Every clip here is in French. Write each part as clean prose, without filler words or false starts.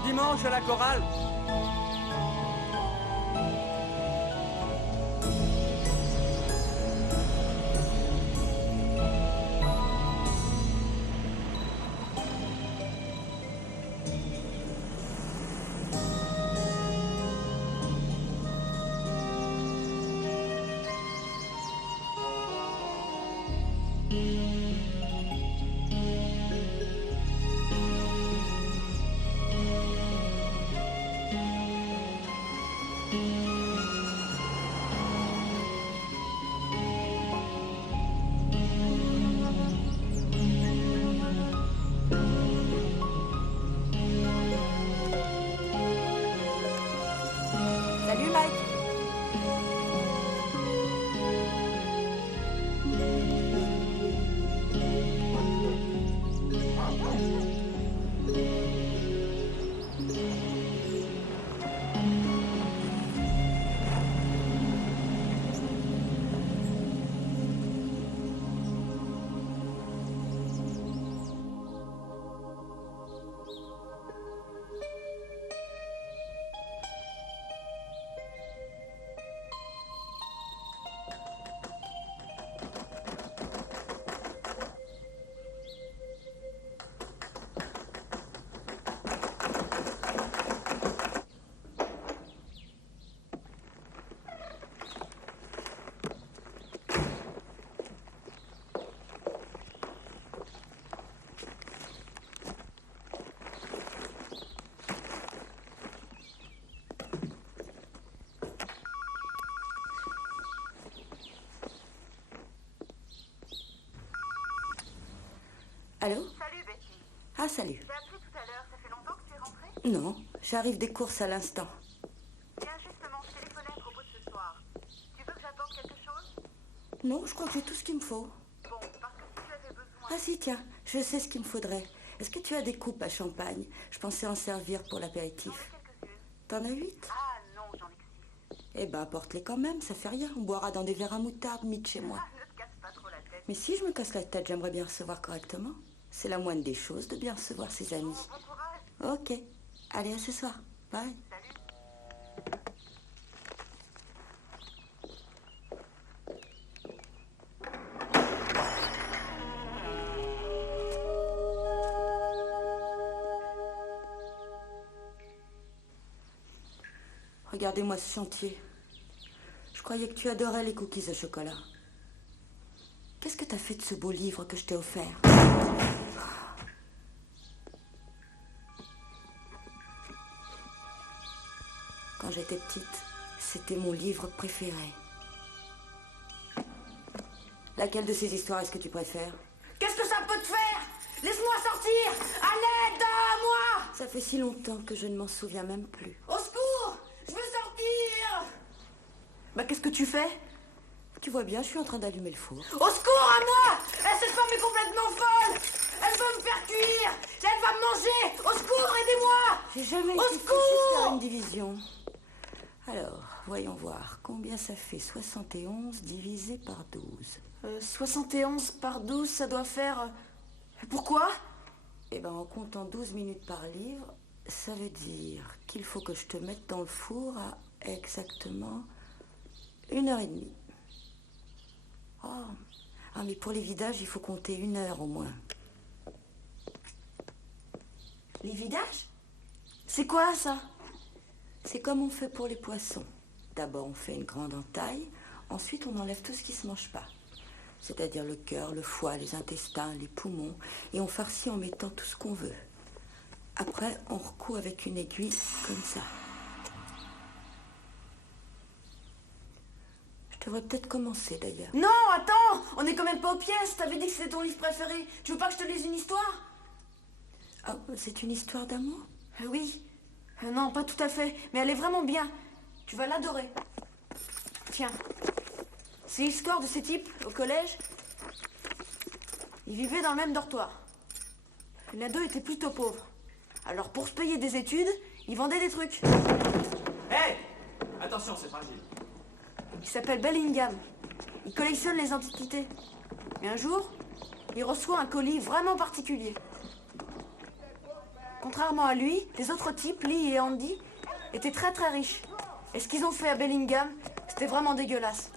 pour dimanche à la chorale. Salut Mike. Allô? Salut Betty. Ah, salut. J'ai appelé tout à l'heure, ça fait longtemps que tu es rentrée? Non, j'arrive des courses à l'instant. Tiens, justement, je téléphonais à propos de ce soir. Tu veux que j'apporte quelque chose? Non, je crois que j'ai tout ce qu'il me faut. Bon, parce que si tu avais besoin... Ah si, tiens, je sais ce qu'il me faudrait. Est-ce que tu as des coupes à champagne? Je pensais en servir pour J'en ai l'apéritif. quelques-unes. T'en as 8? Ah non, j'en ai que 6. Eh ben, apporte-les quand même, ça fait rien. On boira dans des verres à moutarde, mis de chez moi. Ah, ne te casse pas trop la tête. Mais si je me casse la tête, j'aimerais bien recevoir correctement. C'est la moindre des choses de bien recevoir ses amis. Bon courage. Ok. Allez, à ce soir. Bye. Salut. Regardez-moi ce chantier. Je croyais que tu adorais les cookies au chocolat. Qu'est-ce que t'as fait de ce beau livre que je t'ai offert? Quand j'étais petite, c'était mon livre préféré. Laquelle de ces histoires est-ce que tu préfères? Qu'est-ce que ça peut te faire? Laisse-moi sortir! À l'aide, moi! Ça fait si longtemps que je ne m'en souviens même plus. Au secours! Je veux sortir! Bah, qu'est-ce que tu fais? Tu vois bien, je suis en train d'allumer le four. Au secours, à moi! Cette femme est complètement folle! Elle veut me faire cuire! Elle va me manger! Au secours, aidez-moi! J'ai jamais Au été fichue de secours! faire une division. Alors, voyons voir. Combien ça fait 71 divisé par 12? 71 par 12, ça doit faire... Pourquoi? Eh ben, en comptant 12 minutes par livre, ça veut dire qu'il faut que je te mette dans le four à exactement 1h30. Oh, ah, mais pour les vidages, il faut compter 1 heure au moins. Les vidages? C'est quoi, ça? C'est comme on fait pour les poissons. D'abord, on fait une grande entaille. Ensuite, on enlève tout ce qui ne se mange pas. C'est-à-dire le cœur, le foie, les intestins, les poumons. Et on farcit en mettant tout ce qu'on veut. Après, on recoue avec une aiguille comme ça. Je devrais peut-être commencer, d'ailleurs. Non, attends! On est quand même pas aux pièces. T'avais dit que c'était ton livre préféré. Tu veux pas que je te lise une histoire? Ah, c'est une histoire d'amour? Oui. Non, pas tout à fait. Mais elle est vraiment bien. Tu vas l'adorer. Tiens. C'est l'histoire de ces types au collège. Ils vivaient dans le même dortoir. L'un d'eux était plutôt pauvre. Alors pour se payer des études, ils vendaient des trucs. Hé! Attention, c'est fragile. Il s'appelle Bellingham. Il collectionne les antiquités. Mais un jour, il reçoit un colis vraiment particulier. Contrairement à lui, les autres types, Lee et Andy, étaient très très riches. Et ce qu'ils ont fait à Bellingham, c'était vraiment dégueulasse.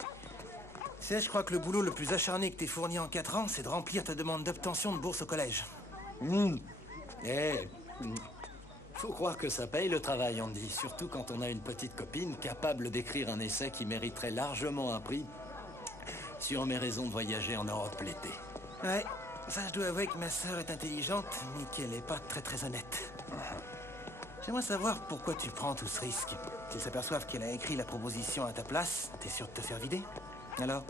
Tu sais, je crois que le boulot le plus acharné que t'aies fourni en 4 ans, c'est de remplir ta demande d'obtention de bourse au collège. Faut croire que ça paye le travail, Andy. Surtout quand on a une petite copine capable d'écrire un essai qui mériterait largement un prix sur mes raisons de voyager en Europe l'été. Ouais, ça je dois avouer que ma sœur est intelligente, mais qu'elle est pas très très honnête. J'aimerais savoir pourquoi tu prends tout ce risque. S'ils s'aperçoivent qu'elle a écrit la proposition à ta place, t'es sûr de te faire vider? Alors,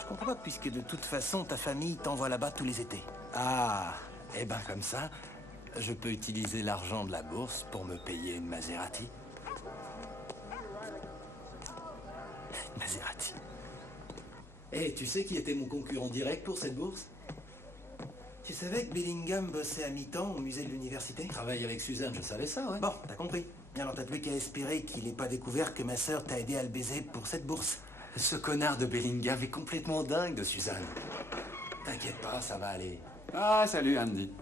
je comprends pas puisque de toute façon ta famille t'envoie là-bas tous les étés. Ah, et ben comme ça, je peux utiliser l'argent de la bourse pour me payer une Maserati. Maserati. Et tu sais qui était mon concurrent direct pour cette bourse? Tu savais que Bellingham bossait à mi-temps au musée de l'université? Travaille avec Suzanne, je savais ça, ouais. Bon, t'as compris. Alors t'as plus qu'à espérer qu'il ait pas découvert que ma sœur t'a aidé à le baiser pour cette bourse. Ce connard de Bellingham est complètement dingue de Suzanne. T'inquiète pas, ça va aller. Ah, salut Andy.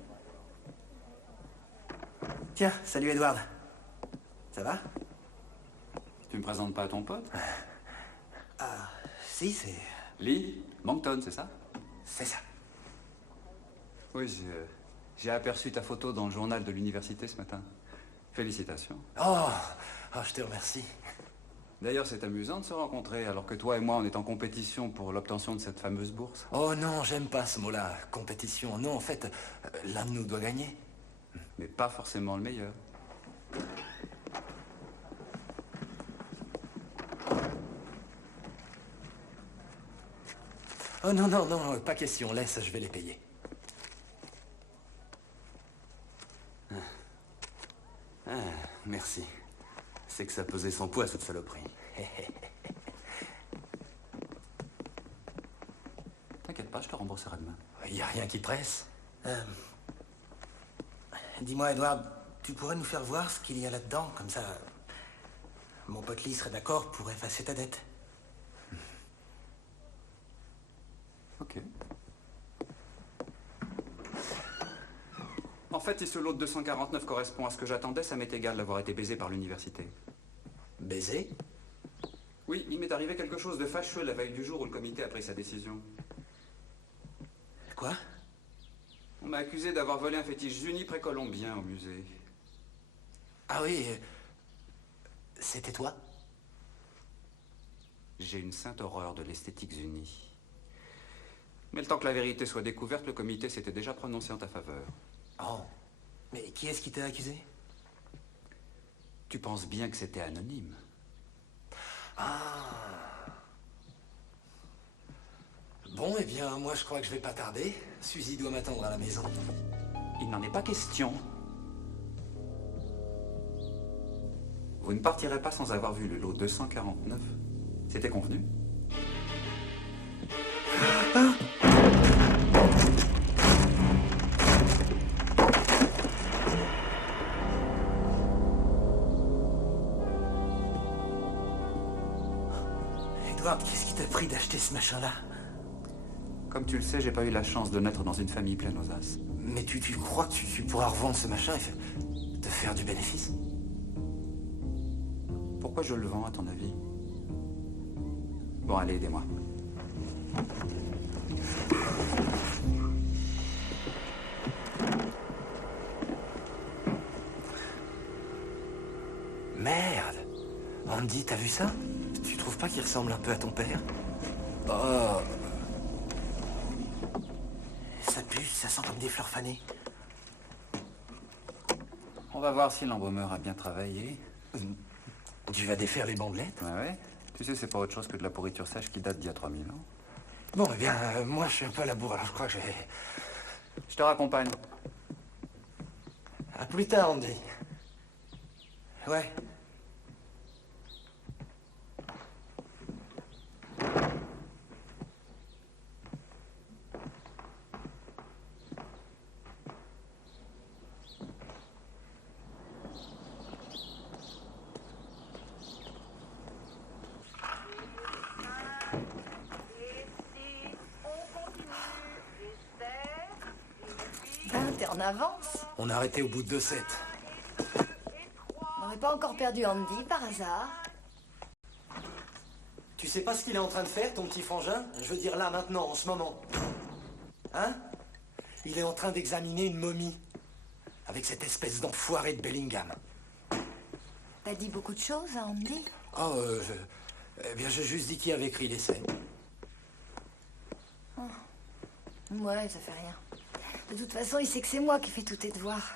Tiens, salut Edward. Ça va? Tu me présentes pas à ton pote? Ah, si, c'est... Lee Moncton, c'est ça? c'est ça. Oui, j'ai aperçu ta photo dans le journal de l'université ce matin. Félicitations. Je te remercie. D'ailleurs, c'est amusant de se rencontrer alors que toi et moi, on est en compétition pour l'obtention de cette fameuse bourse. Oh non, j'aime pas ce mot-là, compétition. Non, en fait, l'un de nous doit gagner. Mais pas forcément le meilleur. Oh non, non, non, pas question, laisse, je vais les payer. Merci. C'est que ça pesait son poids, cette saloperie. T'inquiète pas, je te rembourserai demain. Y a rien qui presse. Dis-moi, Edward, tu pourrais nous faire voir ce qu'il y a là-dedans, comme ça... Mon pote Lee serait d'accord pour effacer ta dette. Ok. En fait, si ce lot de 249 correspond à ce que j'attendais, ça m'est égal d'avoir été baisé par l'université. Baiser? Oui, il m'est arrivé quelque chose de fâcheux la veille du jour où le comité a pris sa décision. Quoi? On m'a accusé d'avoir volé un fétiche uni précolombien au musée. Ah oui, c'était toi? J'ai une sainte horreur de l'esthétique unie. Mais le temps que la vérité soit découverte, le comité s'était déjà prononcé en ta faveur. Oh. Mais qui est-ce qui t'a accusé? Tu penses bien que c'était anonyme? Bon, eh bien, moi je crois que je vais pas tarder. Suzy doit m'attendre à la maison. Il n'en est pas question. Vous ne partirez pas sans avoir vu le lot 249. C'était convenu? Edward, qu'est-ce qui t'a pris d'acheter ce machin-là? Comme tu le sais, j'ai pas eu la chance de naître dans une famille pleine aux as. Mais tu crois que tu pourras revendre ce machin et te faire du bénéfice? Pourquoi je le vends, à ton avis? Bon, allez, aidez-moi. Merde! Andy, t'as vu ça? Tu trouves pas qu'il ressemble un peu à ton père? Ça pue, ça sent comme des fleurs fanées. On va voir si l'embaumeur a bien travaillé. Tu vas défaire les bandelettes? Ouais. Tu sais, c'est pas autre chose que de la pourriture sèche qui date d'il y a 3000 ans. Bon, eh bien, moi, je suis un peu à la bourre, alors je crois que je vais... Je te raccompagne. À plus tard, Andy. Ouais. Ben, t'es en avance. On a arrêté au bout de 2 sets. T'aurais pas encore perdu Andy par hasard? Tu sais pas ce qu'il est en train de faire, ton petit frangin? Je veux dire là, maintenant, en ce moment. Hein? Il est en train d'examiner une momie. Avec cette espèce d'enfoiré de Bellingham. T'as dit beaucoup de choses à Andy? Oh, eh bien, j'ai juste dit qui avait écrit l'essai. Oh. Ouais, ça fait rien. De toute façon, il sait que c'est moi qui fais tous tes devoirs.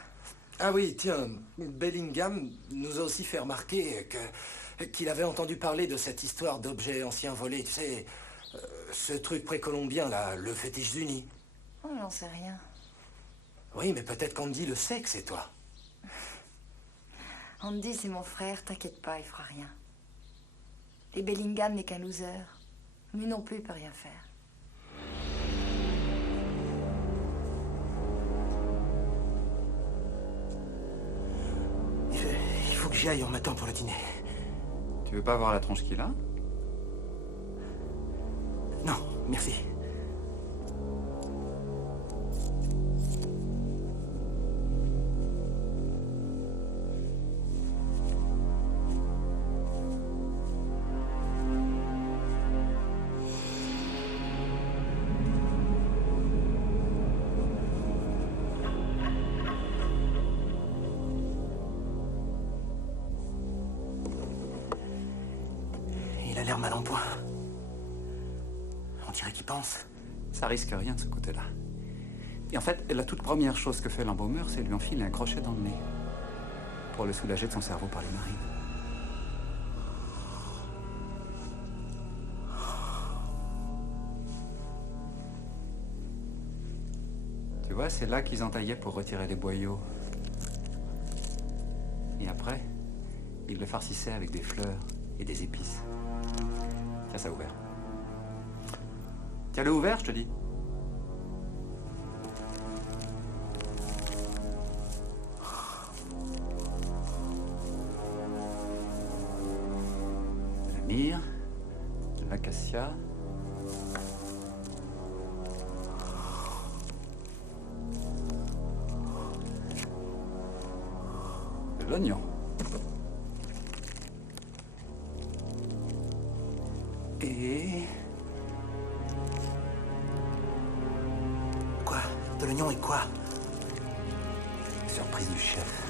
Ah oui, tiens, Bellingham nous a aussi fait remarquer qu'il avait entendu parler de cette histoire d'objets anciens volés, tu sais, ce truc précolombien, là, le fétiche du nid. Oh, j'en sais rien. Oui, mais peut-être qu'Andy le sait que c'est toi. Andy, c'est mon frère, t'inquiète pas, il fera rien. Et Bellingham n'est qu'un loser. Lui non plus, il peut rien faire. Il faut que j'y aille, on m'attend pour le dîner. Tu veux pas voir la tronche qu'il a? Non, merci. Il a l'air mal en point. On dirait qu'il pense. Ça risque rien de ce côté-là. Et en fait, la toute première chose que fait l'embaumeur, c'est lui enfiler un crochet dans le nez. Pour le soulager de son cerveau par les narines. Tu vois, c'est là qu'ils entaillaient pour retirer les boyaux. Et après, ils le farcissaient avec des fleurs et des épices. Tiens, ça a ouvert. Tiens-le ouvert, je te dis. De la myrrhe, de l'acacia. De l'oignon. Et... Quoi? De l'oignon et quoi? Surprise du chef.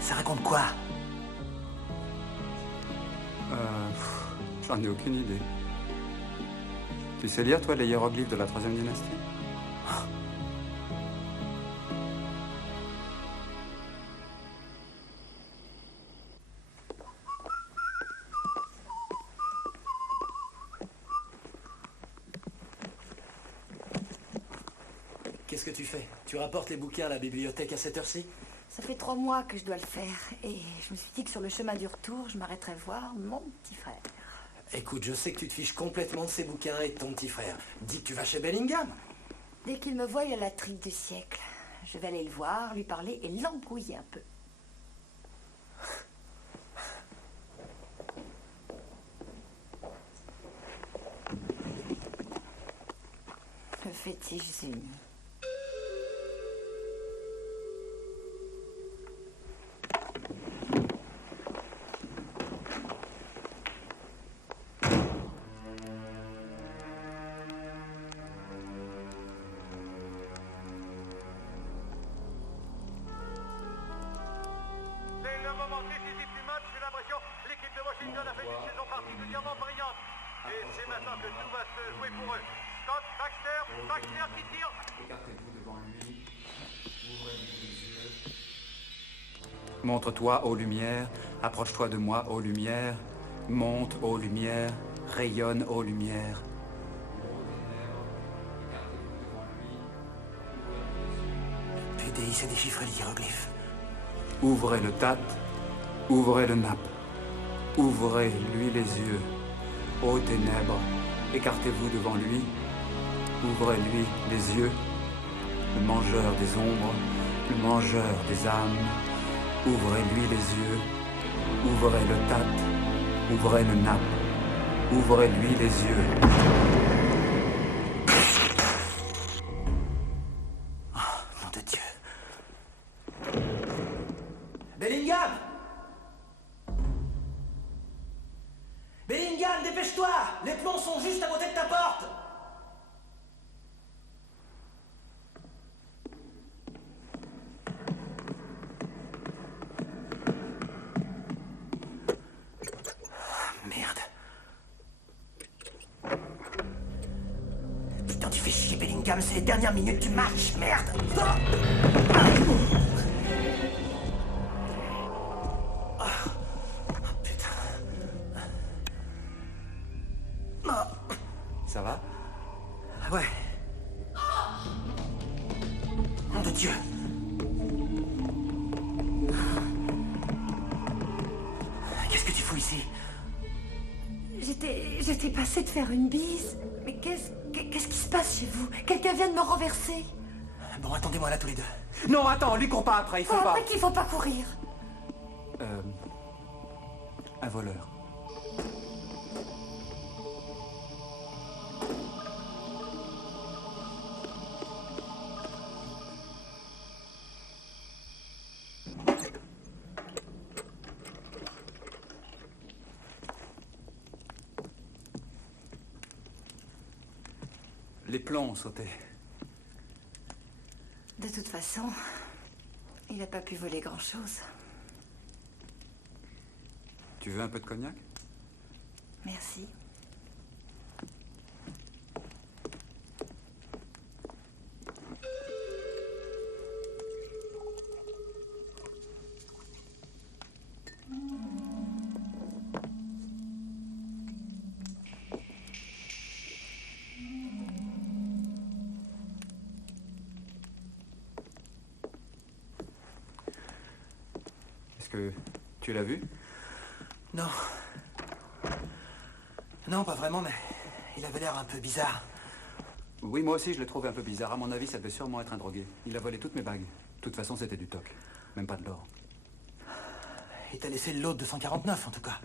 Ça raconte quoi? J'en ai aucune idée. Tu sais lire, toi, les hiéroglyphes de la 3e dynastie? Qu'est-ce que tu fais? Tu rapportes les bouquins à la bibliothèque à cette heure-ci? Ça fait 3 mois que je dois le faire. Et je me suis dit que sur le chemin du retour, je m'arrêterais voir mon petit frère. Écoute, je sais que tu te fiches complètement de ces bouquins et de ton petit frère. Dis que tu vas chez Bellingham. Dès qu'il me voit, il a la trique du siècle. Je vais aller le voir, lui parler et l'embrouiller un peu. Le fétiche Zuni. Montre-toi, ô lumière, approche-toi de moi, ô lumière, monte, ô lumière, rayonne, ô lumière. PDI s'est déchiffré les hiéroglyphes. Ouvrez le tat, ouvrez le nappe, ouvrez-lui les yeux, ô ténèbres, écartez-vous devant lui, ouvrez-lui les yeux, le mangeur des ombres, le mangeur des âmes. Ouvrez-lui les yeux, ouvrez le tate, ouvrez le nappe, ouvrez-lui les yeux. Nom de Dieu. Bellingham! Bellingham, dépêche-toi! Les plombs sont juste à côté de ta porte! Merde. Putain, tu fais chier, Bellingham, c'est les dernières minutes du match, merde! Ça va? Ouais. Nom de Dieu. Qu'est-ce que tu fous ici? J'étais passée de faire une bise. Mais qu'est-ce qui se passe chez vous? Quelqu'un vient de me renverser. Bon, attendez-moi là tous les deux. Non, attends, lui court pas après, il faut pas. Après qu'il faut pas courir. Un voleur. Les plombs ont sauté. De toute façon, il n'a pas pu voler grand-chose. Tu veux un peu de cognac? Merci. Est-ce que tu l'as vu? Non. Non, pas vraiment, mais il avait l'air un peu bizarre. Oui, moi aussi, je le trouvais un peu bizarre. À mon avis, ça devait sûrement être un drogué. Il a volé toutes mes bagues. De toute façon, c'était du toc. Même pas de l'or. Il t'a laissé le lot de 149, en tout cas.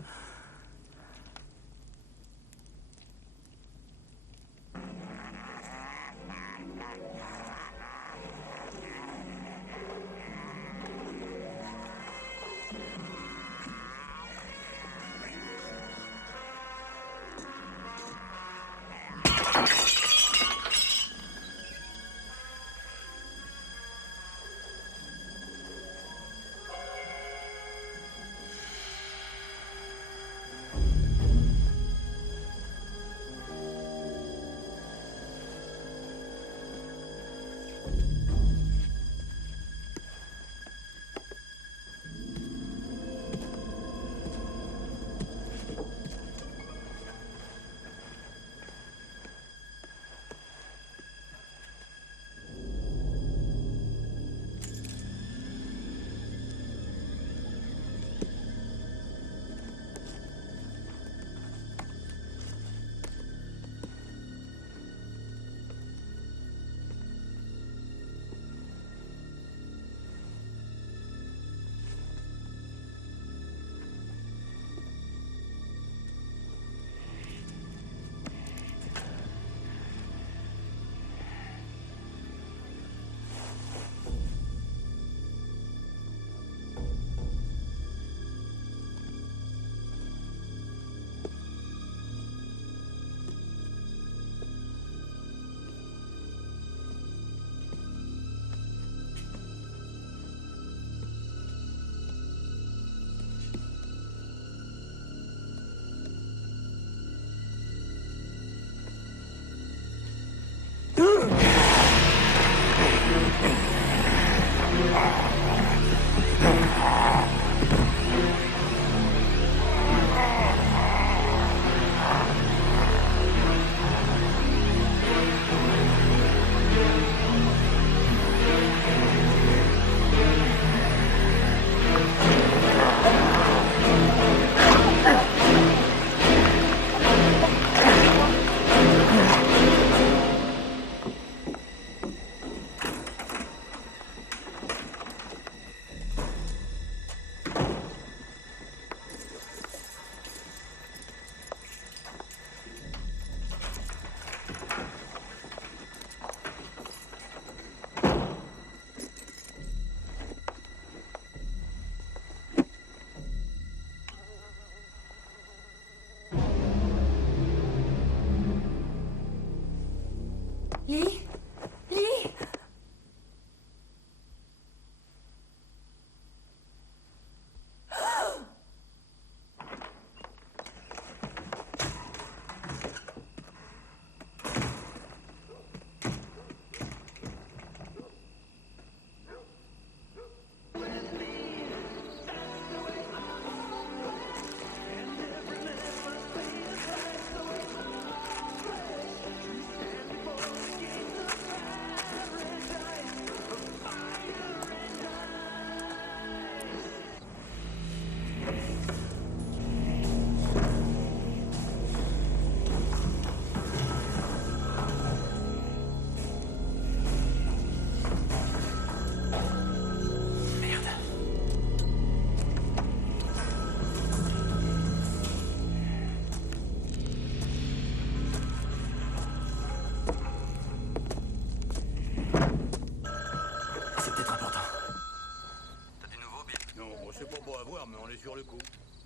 C'est pas beau à voir, mais on est sur le coup.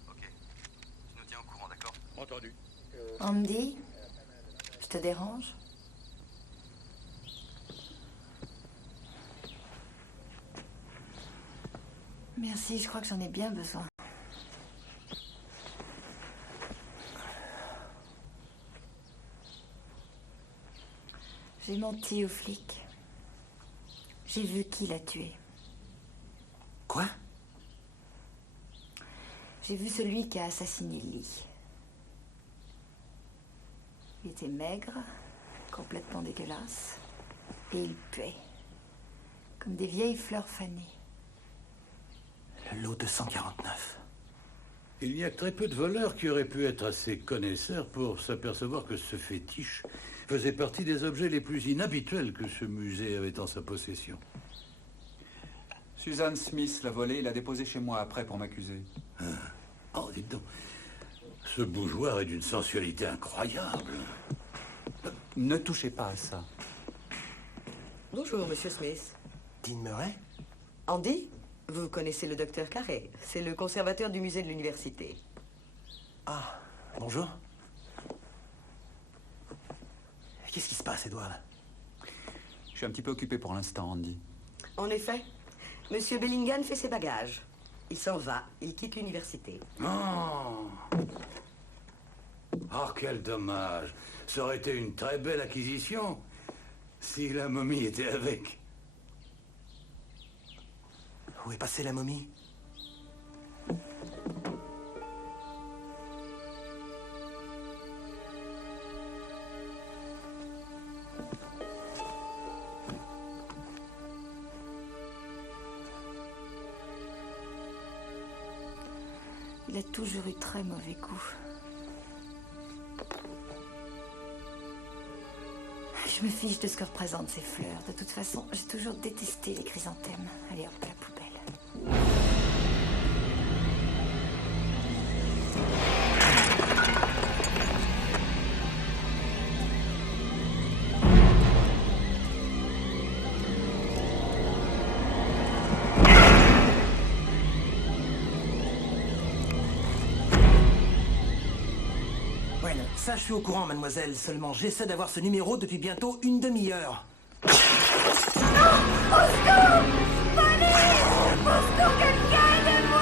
Ok. Tu nous tiens au courant, d'accord? Entendu. Andy, je te dérange? Merci, je crois que j'en ai bien besoin. J'ai menti aux flics. J'ai vu qui l'a tué. Quoi? J'ai vu celui qui a assassiné Lee. Il était maigre, complètement dégueulasse, et il puait, comme des vieilles fleurs fanées. Le lot 249. Il n'y a que très peu de voleurs qui auraient pu être assez connaisseurs pour s'apercevoir que ce fétiche faisait partie des objets les plus inhabituels que ce musée avait en sa possession. Suzanne Smith l'a volé et l'a déposé chez moi après pour m'accuser. Ah. Oh, dites donc. Ce bougeoir est d'une sensualité incroyable. Ne touchez pas à ça. Bonjour, monsieur Smith. Dean Murray? Andy, vous connaissez le docteur Carré. C'est le conservateur du musée de l'université. Ah, bonjour. Qu'est-ce qui se passe, Edward? Je suis un petit peu occupé pour l'instant, Andy. En effet, monsieur Bellingham fait ses bagages. Il s'en va, il quitte l'université. Oh. Oh, quel dommage. Ça aurait été une très belle acquisition si la momie était avec. Où est passée la momie? Il a toujours eu très mauvais goût. Je me fiche de ce que représentent ces fleurs. De toute façon, j'ai toujours détesté les chrysanthèmes. Allez hop, à la poubelle. Ça, je suis au courant, mademoiselle. Seulement, j'essaie d'avoir ce numéro depuis bientôt une demi-heure. Non! Au secours! Police! Au secours, quelqu'un, aidez-moi!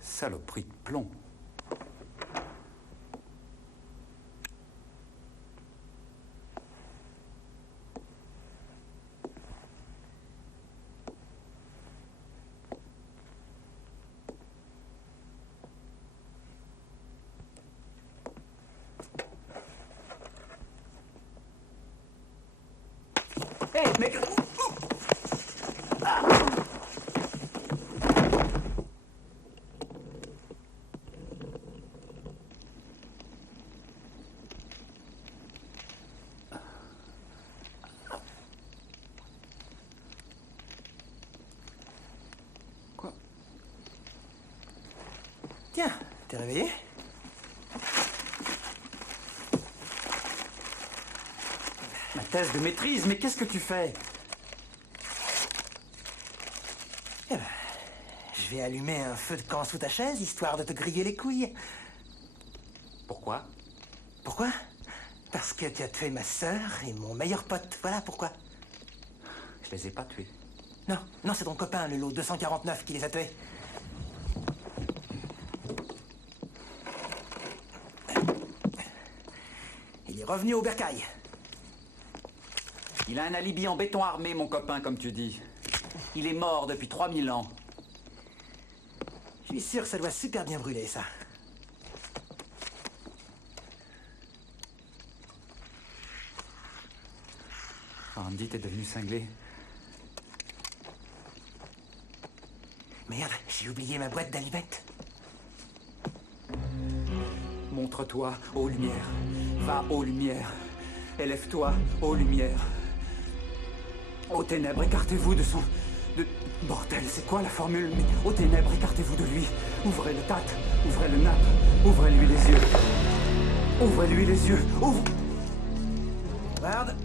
Saloperie de plomb. Hé, mais... Tiens, t'es réveillé? Ma thèse de maîtrise, mais qu'est-ce que tu fais? Eh ben, je vais allumer un feu de camp sous ta chaise, histoire de te griller les couilles. Pourquoi? Pourquoi? Parce que tu as tué ma sœur et mon meilleur pote. Voilà pourquoi. Je les ai pas tués. Non, non, c'est ton copain, le lot 249, qui les a tués. Il est revenu au bercail. Il a un alibi en béton armé, mon copain, comme tu dis. Il est mort depuis 3000 ans. Je suis sûr que ça doit super bien brûler, ça. Randy, t'es devenu cinglé. Merde, j'ai oublié ma boîte d'allumettes. Montre-toi aux lumières. Va aux lumières. Élève-toi aux lumières. Aux ténèbres, écartez-vous de son... Bordel, c'est quoi la formule? Mais aux ténèbres, écartez-vous de lui. Ouvrez le tat, ouvrez le nappe, ouvrez-lui les yeux. Ouvrez-lui les yeux, ouvre... Regarde,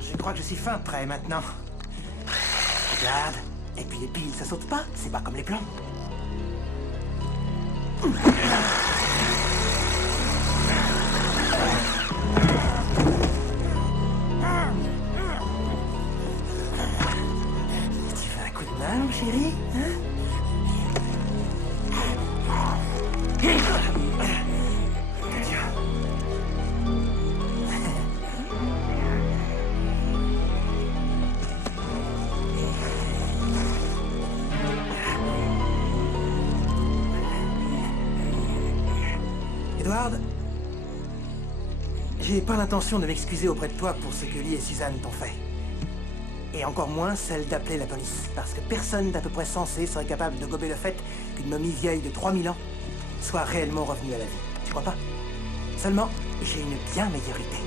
je crois que je suis fin prêt maintenant. Regarde, et puis les piles, ça saute pas, c'est pas comme les plans. Tu veux un coup de main, mon chéri, hein? Edward, j'ai pas l'intention de m'excuser auprès de toi pour ce que Lee et Suzanne t'ont fait. Et encore moins celle d'appeler la police, parce que personne d'à peu près sensé serait capable de gober le fait qu'une momie vieille de 3000 ans soit réellement revenue à la vie. Tu crois pas? Seulement, j'ai une bien meilleure idée.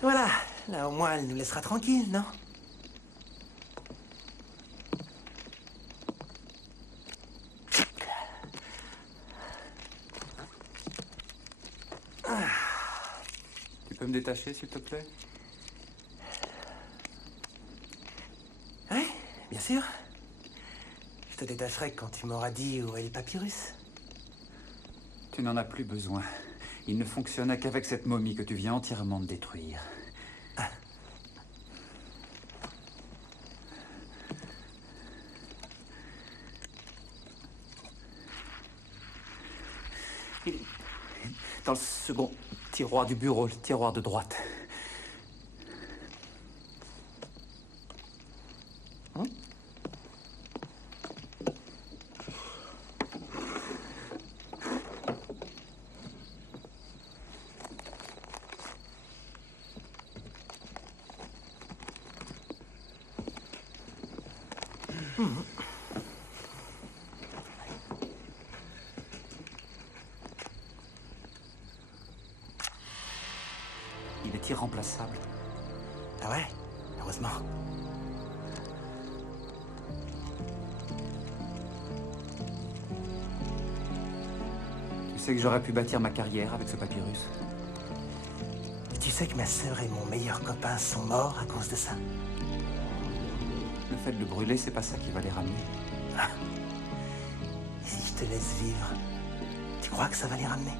Voilà, là au moins elle nous laissera tranquille, non? Tu peux me détacher, s'il te plaît? Ouais, bien sûr. Je te détacherai quand tu m'auras dit où est le papyrus. Tu n'en as plus besoin. Il ne fonctionnait qu'avec cette momie que tu viens entièrement de détruire. Ah. Il est dans le second tiroir du bureau, le tiroir de droite. Il est irremplaçable. Ah ouais? Heureusement. Tu sais que j'aurais pu bâtir ma carrière avec ce papyrus. Et tu sais que ma sœur et mon meilleur copain sont morts à cause de ça? Le fait de le brûler, c'est pas ça qui va les ramener. Ah. Et si je te laisse vivre, tu crois que ça va les ramener?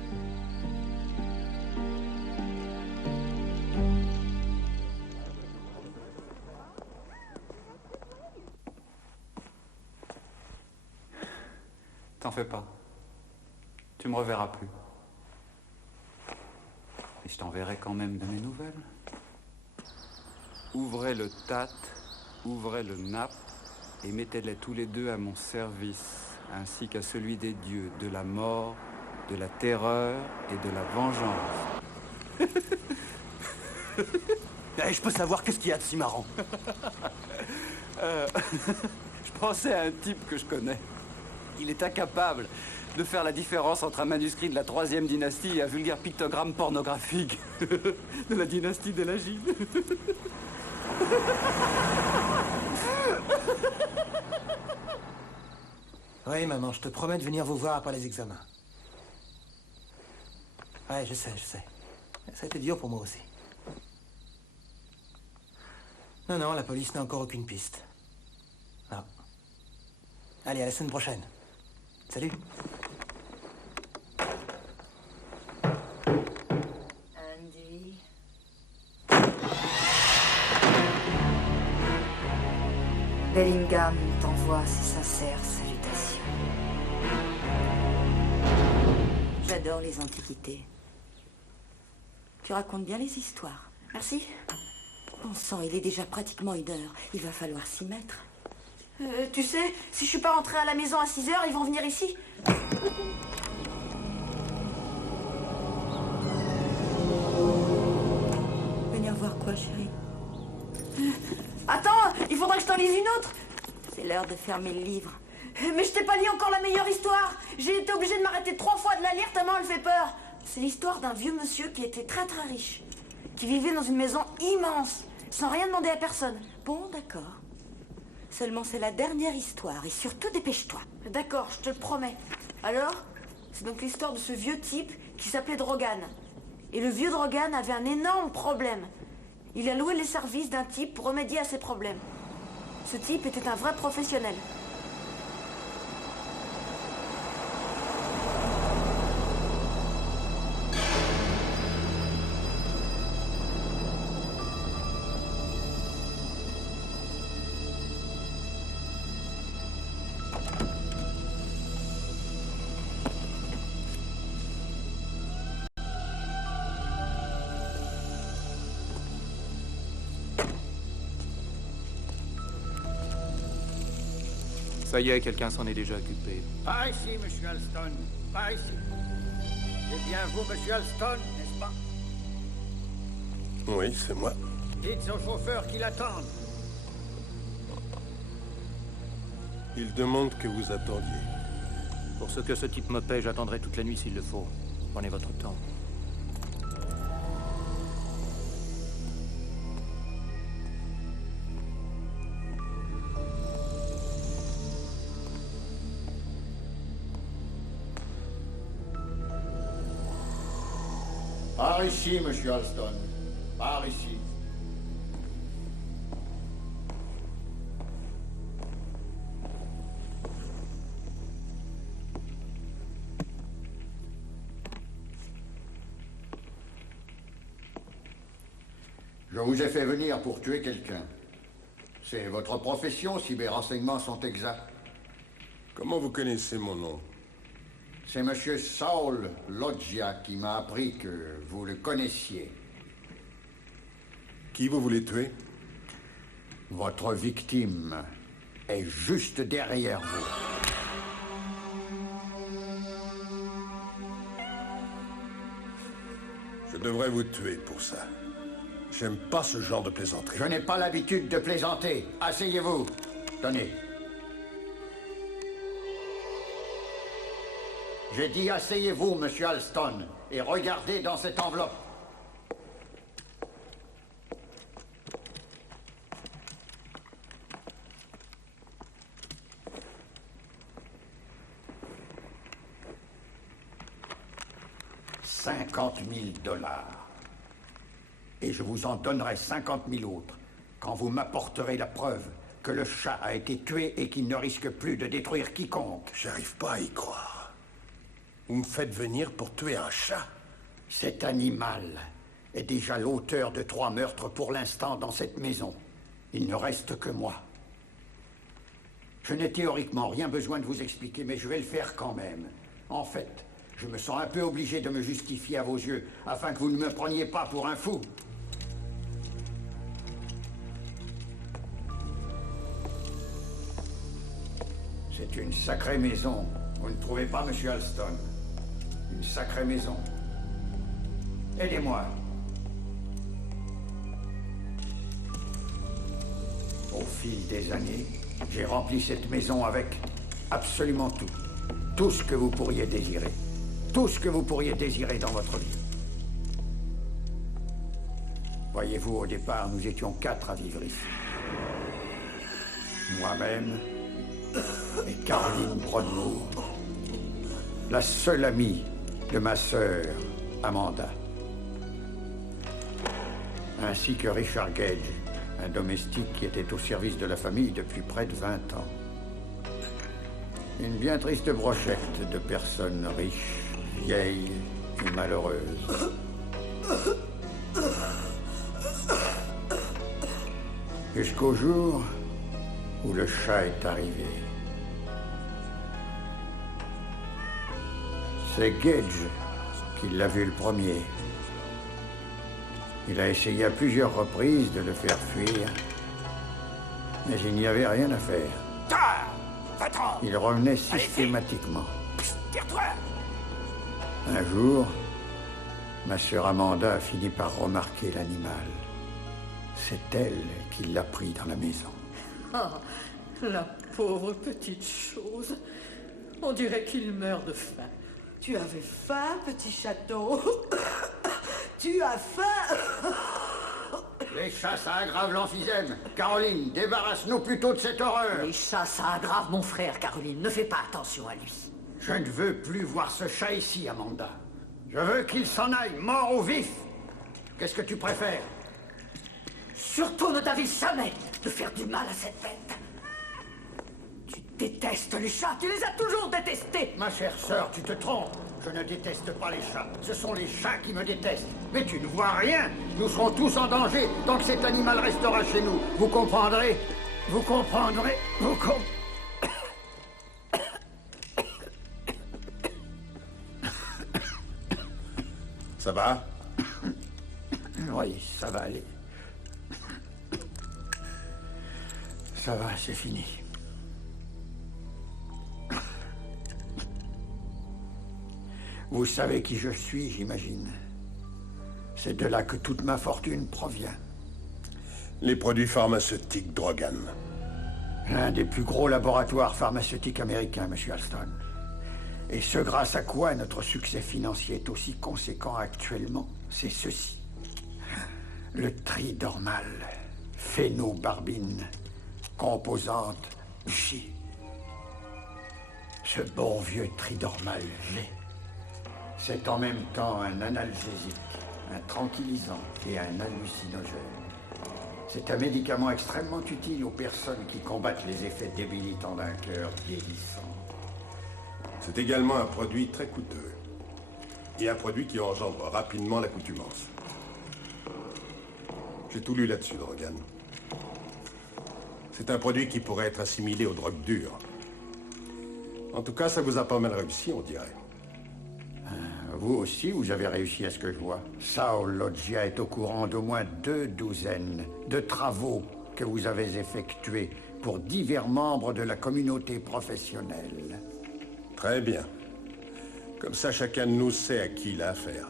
T'en fais pas. Tu me reverras plus. Et je t'enverrai quand même de mes nouvelles. Ouvrez le tat, ouvrez le nappe, et mettez-les tous les deux à mon service, ainsi qu'à celui des dieux, de la mort, de la terreur et de la vengeance. Je peux savoir qu'est-ce qu'il y a de si marrant? Je pensais à un type que je connais. Il est incapable de faire la différence entre un manuscrit de la 3e dynastie et un vulgaire pictogramme pornographique de la dynastie des Lagides. Oui, maman, je te promets de venir vous voir après les examens. Ouais, je sais. Ça a été dur pour moi aussi. Non, la police n'a encore aucune piste. Non. Allez, à la semaine prochaine. Salut. Andy. Bellingham t'envoie ses sincères salutations. J'adore les antiquités. Tu racontes bien les histoires. Merci. Bon sang, il est déjà pratiquement 1h. Il va falloir s'y mettre. Tu sais, si je suis pas rentrée à la maison à 6 heures, ils vont venir ici. Venir voir quoi, chérie? Attends, il faudrait que je t'en lise une autre. C'est l'heure de fermer le livre. Mais je t'ai pas lu encore la meilleure histoire. J'ai été obligée de m'arrêter 3 fois de la lire tellement elle fait peur. C'est l'histoire d'un vieux monsieur qui était très très riche, qui vivait dans une maison immense, sans rien demander à personne. Bon, d'accord. Seulement, c'est la dernière histoire, et surtout, dépêche-toi. D'accord, je te le promets. Alors, c'est donc l'histoire de ce vieux type qui s'appelait Drogan. Et le vieux Drogan avait un énorme problème. Il a loué les services d'un type pour remédier à ses problèmes. Ce type était un vrai professionnel. Ça y est, quelqu'un s'en est déjà occupé. Par ici, monsieur Alston. Par ici. C'est bien vous, monsieur Alston, n'est-ce pas? Oui, c'est moi. Dites au chauffeur qu'il attende. Il demande que vous attendiez. Pour ce que ce type me paie, j'attendrai toute la nuit s'il le faut. Prenez votre temps. Par ici, monsieur Alston. Par ici. Je vous ai fait venir pour tuer quelqu'un. C'est votre profession si mes renseignements sont exacts. Comment vous connaissez mon nom? C'est monsieur Saul Loggia qui m'a appris que vous le connaissiez. Qui vous voulez tuer? Votre victime est juste derrière vous. Je devrais vous tuer pour ça. J'aime pas ce genre de plaisanterie. Je n'ai pas l'habitude de plaisanter. Asseyez-vous. Tenez. J'ai dit asseyez-vous, monsieur Alston, et regardez dans cette enveloppe. $50 000. Et je vous en donnerai 50 000 autres quand vous m'apporterez la preuve que le chat a été tué et qu'il ne risque plus de détruire quiconque. J'arrive pas à y croire. Vous me faites venir pour tuer un chat? Cet animal est déjà l'auteur de 3 meurtres pour l'instant dans cette maison. Il ne reste que moi. Je n'ai théoriquement rien besoin de vous expliquer, mais je vais le faire quand même. En fait, je me sens un peu obligé de me justifier à vos yeux, afin que vous ne me preniez pas pour un fou. C'est une sacrée maison. Vous ne trouvez pas, monsieur Alston? Une sacrée maison. Aidez-moi. Au fil des années, j'ai rempli cette maison avec absolument tout. tout ce que vous pourriez désirer. Tout ce que vous pourriez désirer dans votre vie. Voyez-vous, au départ, nous étions 4 à vivre ici. Moi-même et Caroline Broadmoor, la seule amie de ma sœur, Amanda. Ainsi que Richard Gage, un domestique qui était au service de la famille depuis près de 20 ans. Une bien triste brochette de personnes riches, vieilles et malheureuses. Jusqu'au jour où le chat est arrivé. C'est Gage qui l'a vu le premier. Il a essayé à plusieurs reprises de le faire fuir, mais il n'y avait rien à faire. Il revenait systématiquement. Un jour, ma sœur Amanda a fini par remarquer l'animal. C'est elle qui l'a pris dans la maison. Ah, la pauvre petite chose. On dirait qu'il meurt de faim. Tu avais faim, petit chaton. Tu as faim. Les chats, ça aggrave l'emphysème. Caroline, débarrasse-nous plutôt de cette horreur. Les chats, ça aggrave mon frère, Caroline. Ne fais pas attention à lui. Je ne veux plus voir ce chat ici, Amanda. Je veux qu'il s'en aille, mort ou vif. Qu'est-ce que tu préfères? Surtout ne t'avise jamais de faire du mal à cette bête. Tu détestes les chats, tu les as toujours détestés. Ma chère sœur, tu te trompes. Je ne déteste pas les chats. Ce sont les chats qui me détestent. Mais tu ne vois rien. Nous serons tous en danger tant que cet animal restera chez nous. Vous comprendrez? Vous comprendrez? Ça va? Oui, ça va aller. Ça va, c'est fini. Vous savez qui je suis, j'imagine. C'est de là que toute ma fortune provient. Les produits pharmaceutiques Drogan. L'un des plus gros laboratoires pharmaceutiques américains, Monsieur Alston. Et ce grâce à quoi notre succès financier est aussi conséquent actuellement, c'est ceci. Le tridormal, phénobarbine, composante J. Ce bon vieux tridormal G. C'est en même temps un analgésique, un tranquillisant et un hallucinogène. C'est un médicament extrêmement utile aux personnes qui combattent les effets débilitants d'un cœur vieillissant. C'est également un produit très coûteux. Et un produit qui engendre rapidement l'accoutumance. J'ai tout lu là-dessus, Drogan. C'est un produit qui pourrait être assimilé aux drogues dures. En tout cas, ça vous a pas mal réussi, on dirait. Vous aussi, vous avez réussi à ce que je vois. Saul Loggia est au courant d'au moins 2 douzaines de travaux que vous avez effectués pour divers membres de la communauté professionnelle. Très bien. Comme ça, chacun de nous sait à qui il a affaire.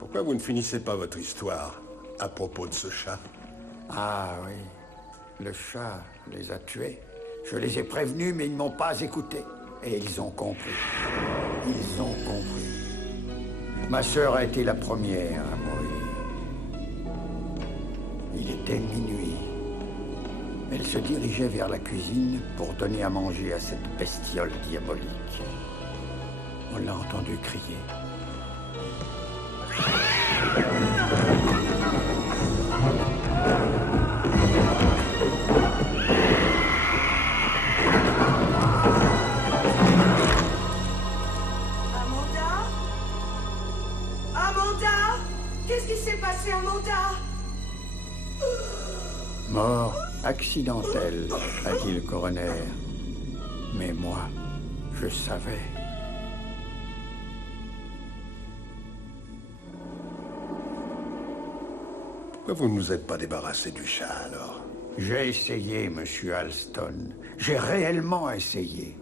Pourquoi vous ne finissez pas votre histoire à propos de ce chat? Ah oui, le chat les a tués. Je les ai prévenus, mais ils ne m'ont pas écouté. Et ils ont compris. Ils ont compris. Ma sœur a été la première à mourir. Il était minuit. Elle se dirigeait vers la cuisine pour donner à manger à cette bestiole diabolique. On l'a entendu crier. Qu'est-ce qui s'est passé, Amanda? Mort accidentelle, a dit le coroner. Mais moi, je savais. Pourquoi vous ne nous êtes pas débarrassé du chat, alors? J'ai essayé, Monsieur Alston. J'ai réellement essayé.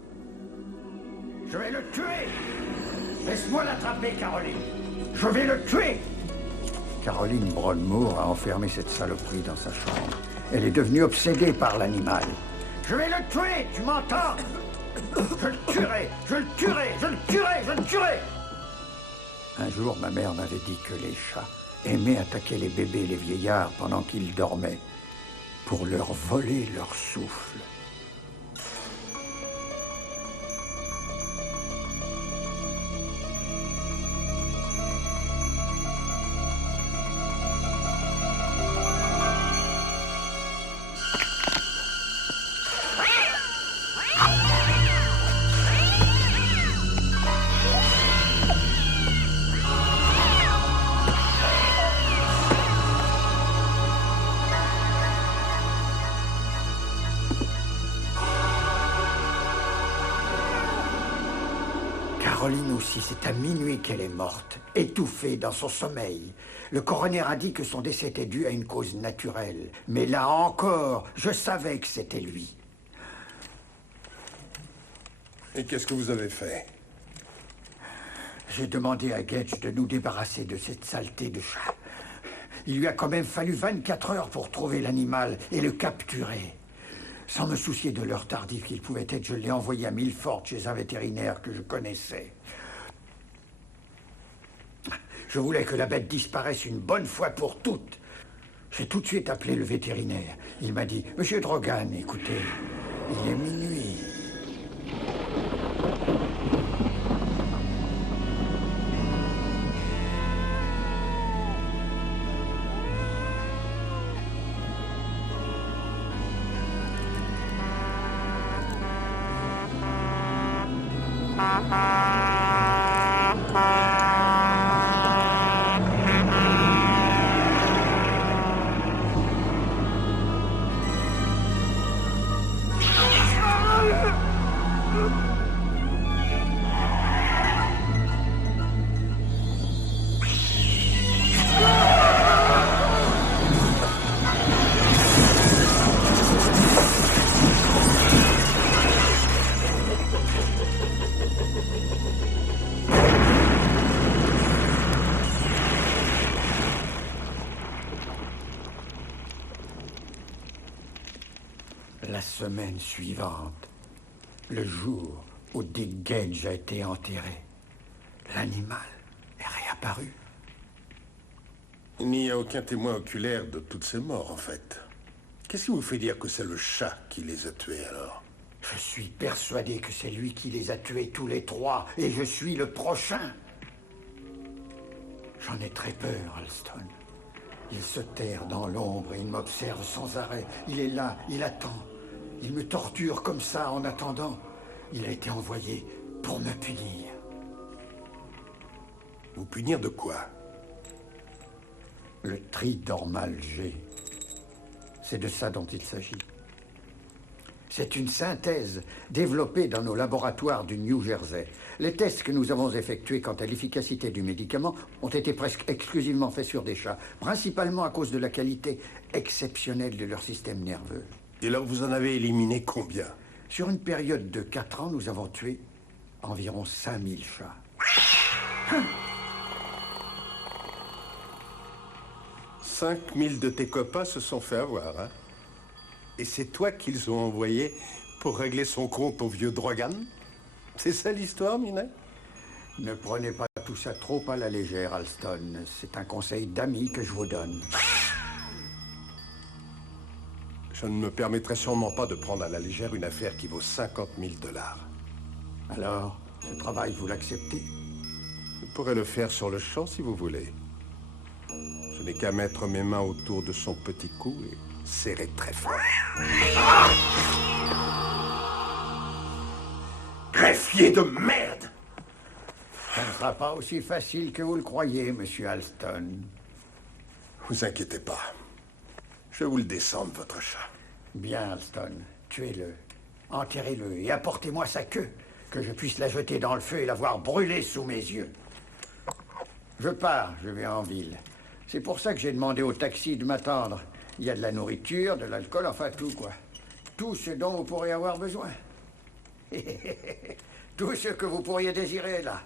Je vais le tuer! Laisse-moi l'attraper, Caroline! Je vais le tuer! Caroline Broadmoor a enfermé cette saloperie dans sa chambre. Elle est devenue obsédée par l'animal. Je vais le tuer, tu m'entends? Je le tuerai, je le tuerai, je le tuerai, je le tuerai! Un jour, ma mère m'avait dit que les chats aimaient attaquer les bébés et les vieillards pendant qu'ils dormaient pour leur voler leur souffle. Caroline aussi, c'est à minuit qu'elle est morte, étouffée dans son sommeil. Le coroner a dit que son décès était dû à une cause naturelle. Mais là encore, je savais que c'était lui. Et qu'est-ce que vous avez fait? J'ai demandé à Gage de nous débarrasser de cette saleté de chat. Il lui a quand même fallu 24 heures pour trouver l'animal et le capturer. Sans me soucier de l'heure tardive qu'il pouvait être, je l'ai envoyé à Milford chez un vétérinaire que je connaissais. Je voulais que la bête disparaisse une bonne fois pour toutes. J'ai tout de suite appelé le vétérinaire. Il m'a dit, « Monsieur Drogan, écoutez, il est minuit. » La semaine suivante, le jour où Dick Gage a été enterré, l'animal est réapparu. Il n'y a aucun témoin oculaire de toutes ces morts, en fait. Qu'est-ce qui vous fait dire que c'est le chat qui les a tués, alors? Je suis persuadé que c'est lui qui les a tués tous les trois, et je suis le prochain. J'en ai très peur, Alston. Il se terre dans l'ombre et il m'observe sans arrêt. Il est là, il attend. Il me torture comme ça en attendant. Il a été envoyé pour me punir. Vous punir de quoi? Le tridormal G. C'est de ça dont il s'agit. C'est une synthèse développée dans nos laboratoires du New Jersey. Les tests que nous avons effectués quant à l'efficacité du médicament ont été presque exclusivement faits sur des chats, principalement à cause de la qualité exceptionnelle de leur système nerveux. Et alors vous en avez éliminé combien? Sur une période de 4 ans, nous avons tué environ 5000 chats. 5000 de tes copains se sont fait avoir, hein? Et c'est toi qu'ils ont envoyé pour régler son compte au vieux Drogan? C'est ça l'histoire, Minet? Ne prenez pas tout ça trop à la légère, Alston. C'est un conseil d'ami que je vous donne. Je ne me permettrai sûrement pas de prendre à la légère une affaire qui vaut 50 000 $. Alors, ce travail, vous l'acceptez? Je pourrais le faire sur le champ si vous voulez. Je n'ai qu'à mettre mes mains autour de son petit cou et serrer très fort. Greffier de merde! Ça ne sera pas aussi facile que vous le croyez, monsieur Alston. Vous inquiétez pas. Je vais vous le descendre, votre chat. Bien, Alston. Tuez-le. Enterrez-le et apportez-moi sa queue, que je puisse la jeter dans le feu et la voir brûler sous mes yeux. Je pars, je vais en ville. C'est pour ça que j'ai demandé au taxi de m'attendre. Il y a de la nourriture, de l'alcool, enfin tout, quoi. Tout ce dont vous pourrez avoir besoin. Tout ce que vous pourriez désirer, là.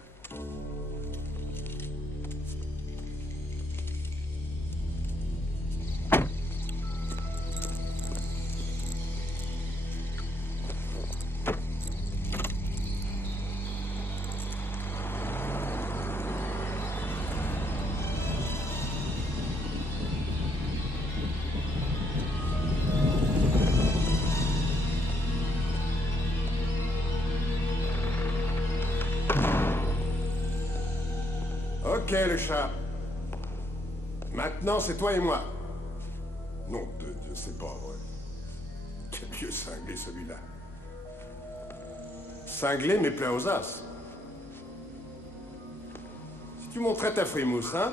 Ok, le chat. Maintenant, c'est toi et moi. Non, c'est pas vrai. Quel vieux cinglé, celui-là. Cinglé, mais plein aux as. Si tu montrais ta frimousse, hein?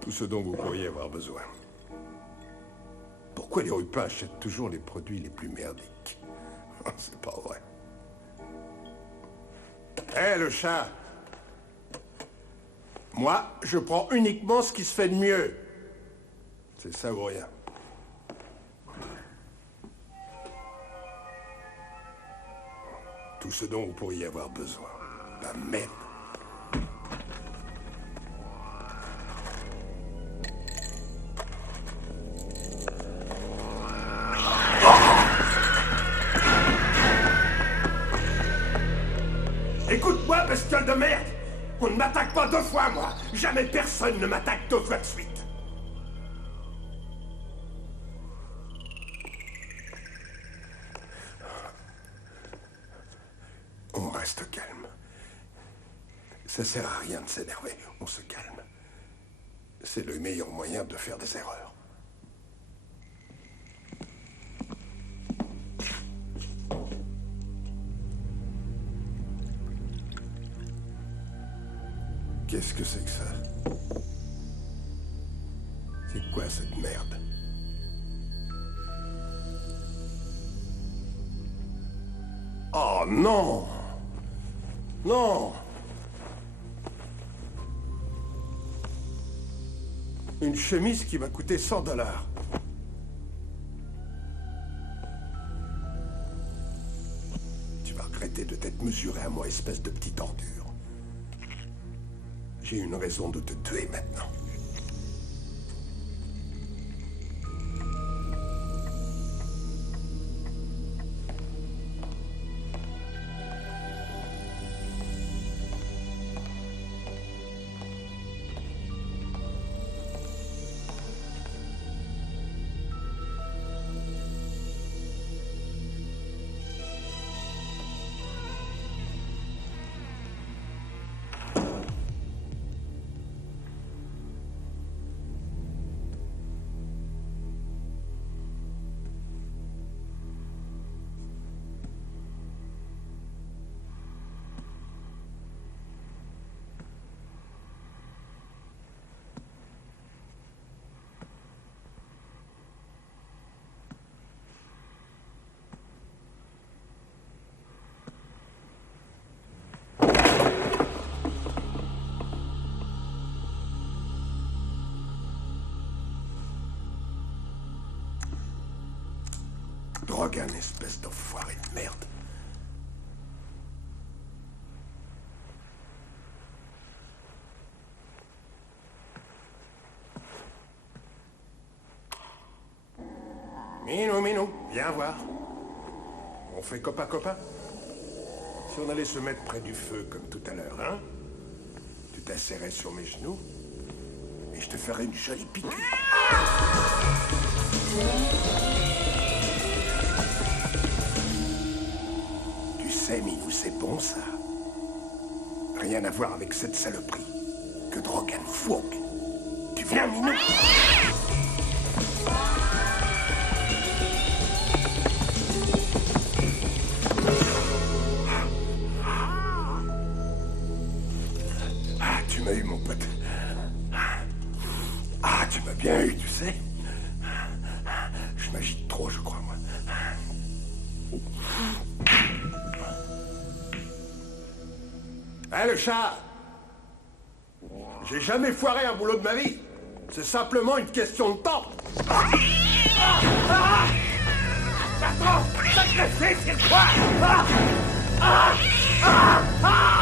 Tout ce dont vous pourriez avoir besoin. Pourquoi les Rupins achètent toujours les produits les plus merdiques? C'est pas vrai. Hé, le chat! Moi, je prends uniquement ce qui se fait de mieux. C'est ça ou rien. Tout ce dont vous pourriez avoir besoin. La merde. Écoute-moi, bestiole de merde! On ne m'attaque pas 2 fois, moi! Jamais personne ne m'attaque 2 fois de suite! On reste calme. Ça sert à rien de s'énerver, on se calme. C'est le meilleur moyen de faire des erreurs. Qu'est-ce que c'est que ça? C'est quoi cette merde? Oh non! Non! Une chemise qui m'a coûté $100. Tu vas regretter de t'être mesuré à moi, espèce de petite ordure. J'ai une raison de te tuer maintenant. Drogan, espèce d'enfoiré de merde. Minou, viens voir. On fait copain-copain? Si on allait se mettre près du feu comme tout à l'heure, hein? Tu t'asserrais sur mes genoux et je te ferais une jolie piqûre. Tu sais, Minou, c'est bon, ça. Rien à voir avec cette saloperie que Drogan fourgue. Tu viens, Minou? Ah, tu m'as eu, mon pote. Ah, tu m'as bien eu, tu sais. Je m'agite trop, je crois, moi. Hein, le chat? J'ai jamais foiré un boulot de ma vie. C'est simplement une question de temps. sais c'est quoi? Ah! Ah! Ah! Ah!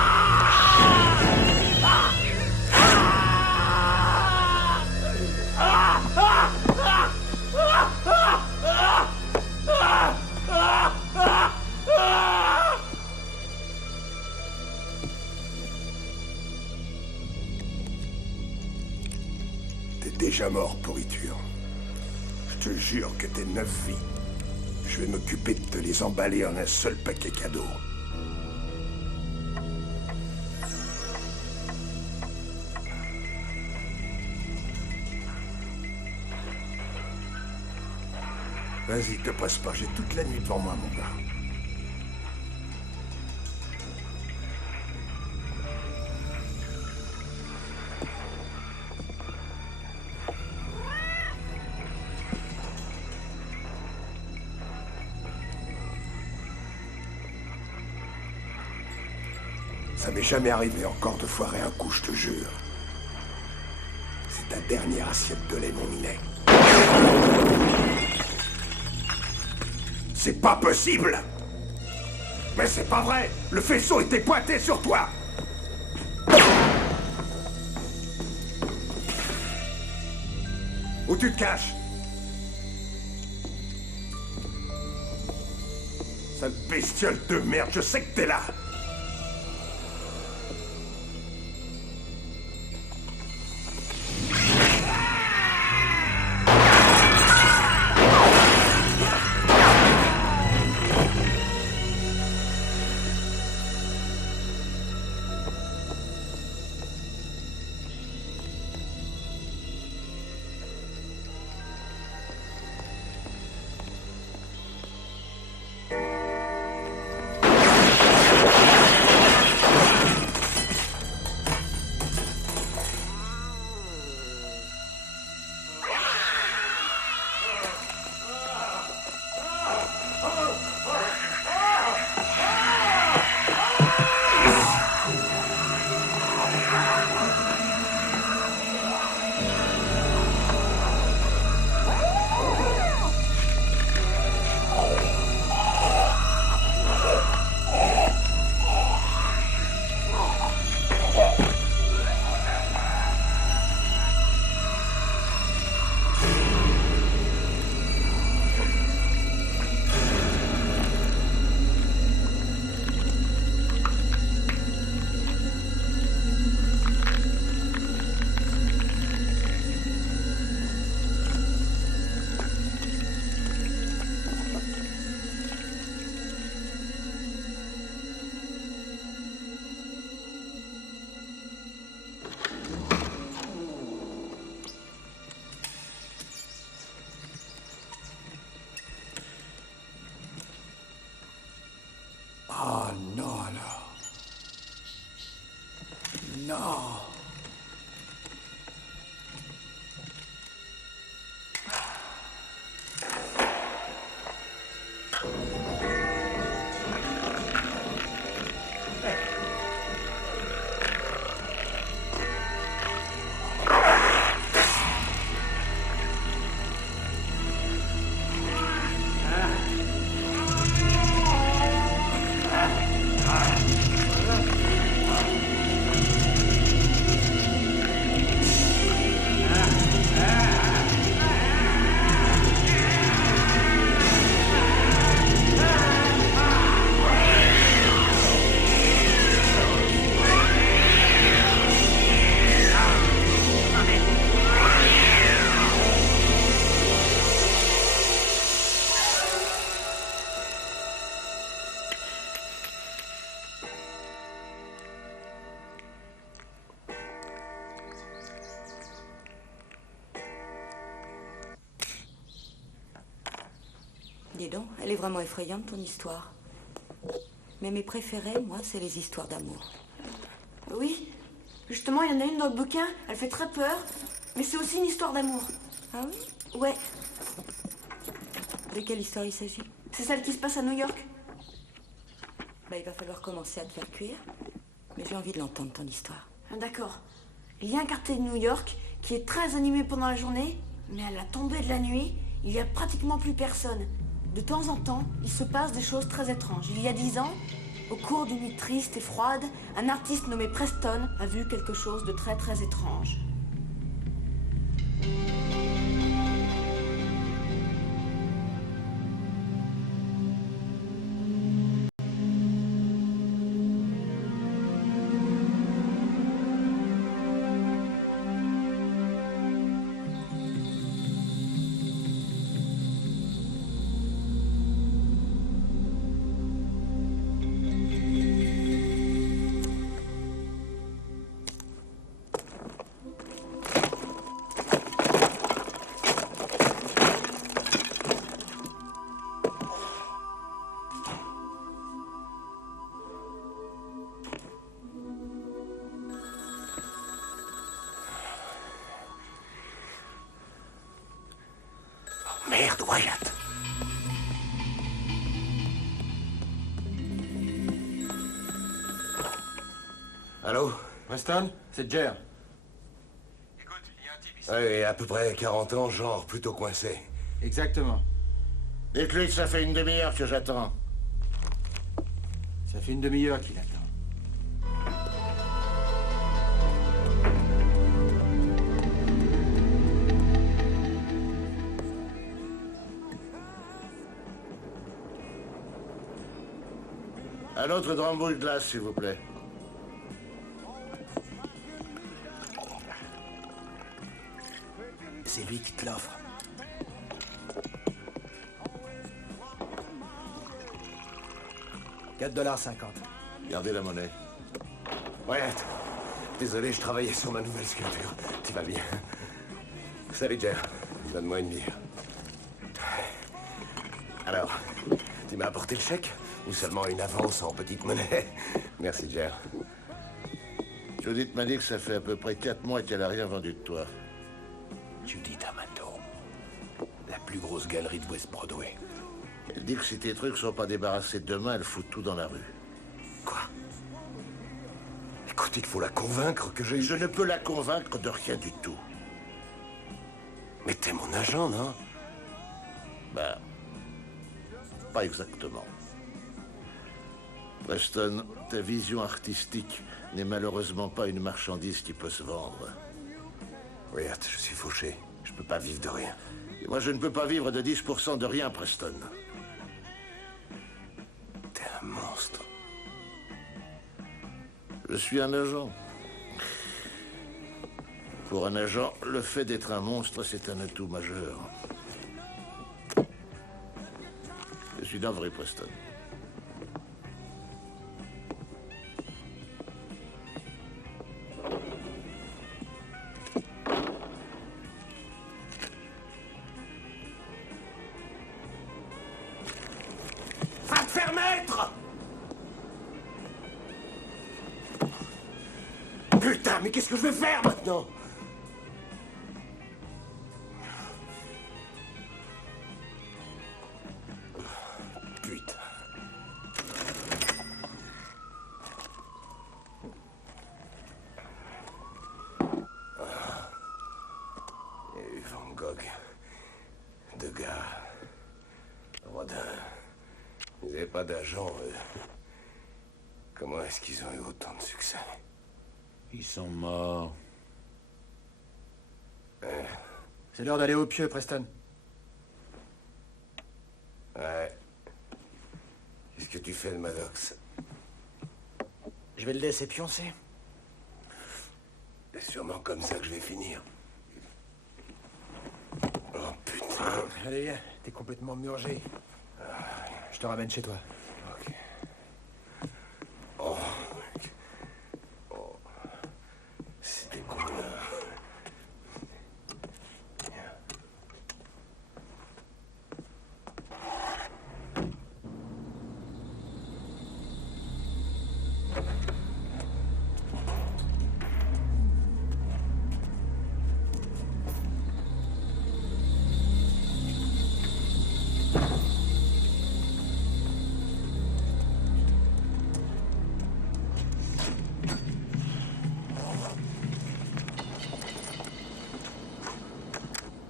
T'es déjà mort, pourriture. Je te jure que tes 9 vies, je vais m'occuper de te les emballer en un seul paquet cadeau. Vas-y, te presse pas, j'ai toute la nuit devant moi, mon gars. Ça m'est jamais arrivé encore de foirer un coup, je te jure. C'est ta dernière assiette de lait, mon minet. C'est pas possible! Mais c'est pas vrai! Le faisceau était pointé sur toi! Où tu te caches? Sale bestiole de merde, je sais que t'es là! Ah non alors. Non. Dis donc, elle est vraiment effrayante, ton histoire. Mais mes préférées, moi, c'est les histoires d'amour. Oui, justement, il y en a une dans le bouquin, elle fait très peur, mais c'est aussi une histoire d'amour. Ah oui? Ouais. De quelle histoire il s'agit? C'est celle qui se passe à New York. Bah, il va falloir commencer à te faire cuire. Mais j'ai envie de l'entendre, ton histoire. Ah, d'accord. Il y a un quartier de New York qui est très animé pendant la journée, mais à la tombée de la nuit, il n'y a pratiquement plus personne. De temps en temps, il se passe des choses très étranges. Il y a 10 ans, au cours d'une nuit triste et froide, un artiste nommé Preston a vu quelque chose de très très étrange. Merde, Wyatt. Allô? Preston, c'est Jer. Écoute, il y a un type ici. Oui, à peu près 40 ans, genre plutôt coincé. Exactement. Dites-lui que ça fait une demi-heure que j'attends. Ça fait une demi-heure qu'il attend. Un autre drambouille de glace, s'il vous plaît. C'est lui qui te l'offre. $4,50. Gardez la monnaie. Wyatt, désolé, je travaillais sur ma nouvelle sculpture. Tu vas bien? Salut, Jer. Donne-moi une bière. Alors, tu m'as apporté le chèque? Ou seulement une avance en petite monnaie? Merci, Jer. Judith m'a dit que ça fait à peu près 4 mois qu'elle a rien vendu de toi. Judith Amato. La plus grosse galerie de West Broadway. Elle dit que si tes trucs sont pas débarrassés demain, elle fout tout dans la rue. Quoi? Écoute, il faut la convaincre que j'ai... Je ne peux la convaincre de rien du tout. Mais t'es mon agent, non? Bah... pas exactement. Preston, ta vision artistique n'est malheureusement pas une marchandise qui peut se vendre. Wyatt, je suis fauché. Je peux pas vivre de rien. Et moi, je ne peux pas vivre de 10% de rien, Preston. T'es un monstre. Je suis un agent. Pour un agent, le fait d'être un monstre, c'est un atout majeur. Je suis d'un vrai Preston. Va te faire mettre! Putain, mais qu'est-ce que je vais faire maintenant? Putain. Il y a eu Van Gogh, Degas, Rodin. Ils n'avaient pas d'agent, eux. Comment est-ce qu'ils ont eu autant de succès? Ils sont morts. C'est l'heure d'aller au pieu, Preston. Ouais. Qu'est-ce que tu fais de Maddox? Je vais le laisser pioncer. C'est sûrement comme ça que je vais finir. Oh putain. Allez, viens. T'es complètement murgé. Je te ramène chez toi. Ok. Oh. Oh. C'était cool, là.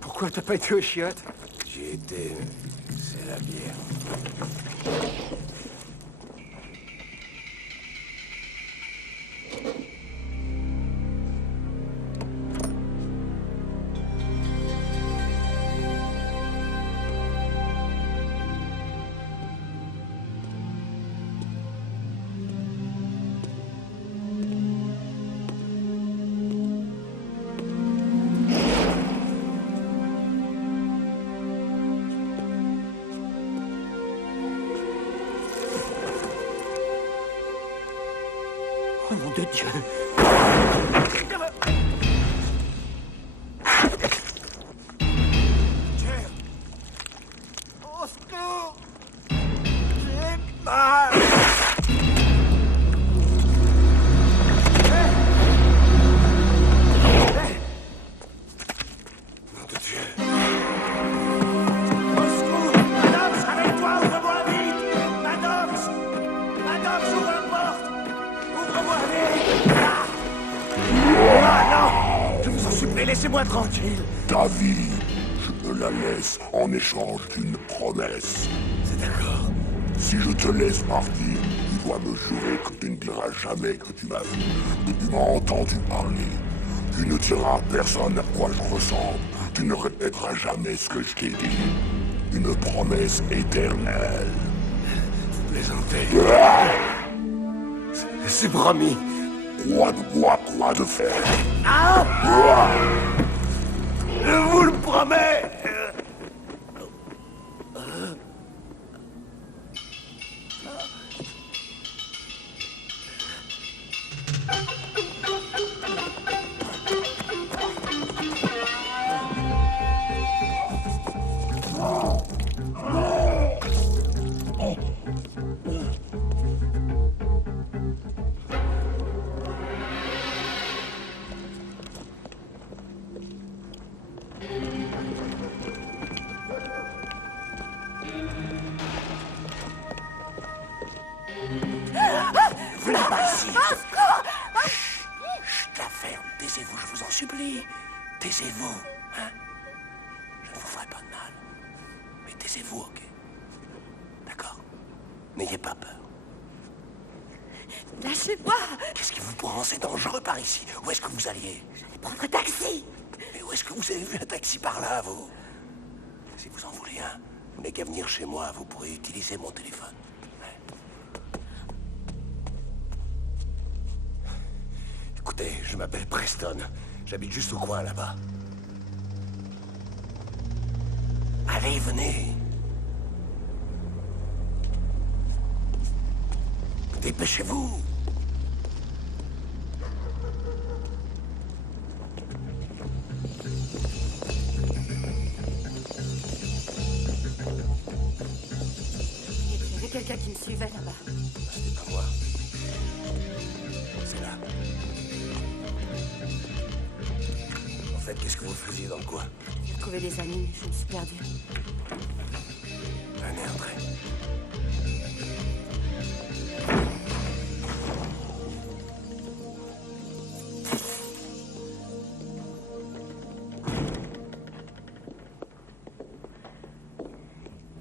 Pourquoi t'as pas été au chiottes? J'y ai Écoutez, c'est la bière. Oh nom de Dieu! Au secours! J'ai mal! Nom de Dieu. Au secours! Maddox, réveille-toi! Ouvre-moi vite! Maddox! Maddox, ouvre la porte! Ouvre-moi vite! Ah non! Je vous en supplie, laissez-moi tranquille! Ta vie, je me la laisse en échange d'une promesse. C'est d'accord. Si je te laisse partir, tu dois me jurer que tu ne diras jamais que tu m'as vu, que tu m'as entendu parler. Tu ne diras à personne à quoi je ressemble. Tu ne répéteras jamais ce que je t'ai dit. Une promesse éternelle. Vous plaisantez. C'est promis. Quoi de bois, quoi de fer. Ah! Je vous le promets! Venez pas ici! Chut, la ferme, taisez-vous, je vous en supplie. Taisez-vous, hein? Je ne vous ferai pas de mal. Mais taisez-vous, ok? D'accord? N'ayez pas peur. Lâchez-moi! Qu'est-ce qui vous prend? C'est dangereux par ici. Où est-ce que vous alliez? J'allais prendre un taxi! Mais où est-ce que vous avez vu un taxi par là, vous? Si vous en voulez un, vous n'avez qu'à venir chez moi, vous pourrez utiliser mon téléphone. Écoutez, je m'appelle Preston. J'habite juste au coin, là-bas. Allez, venez. Dépêchez-vous. Il y avait quelqu'un qui me suivait là-bas. C'était pas moi. C'est là. En fait, qu'est-ce que vous faisiez dans le coin? J'ai retrouvé des amis, je me suis perdue. Venez, entrez.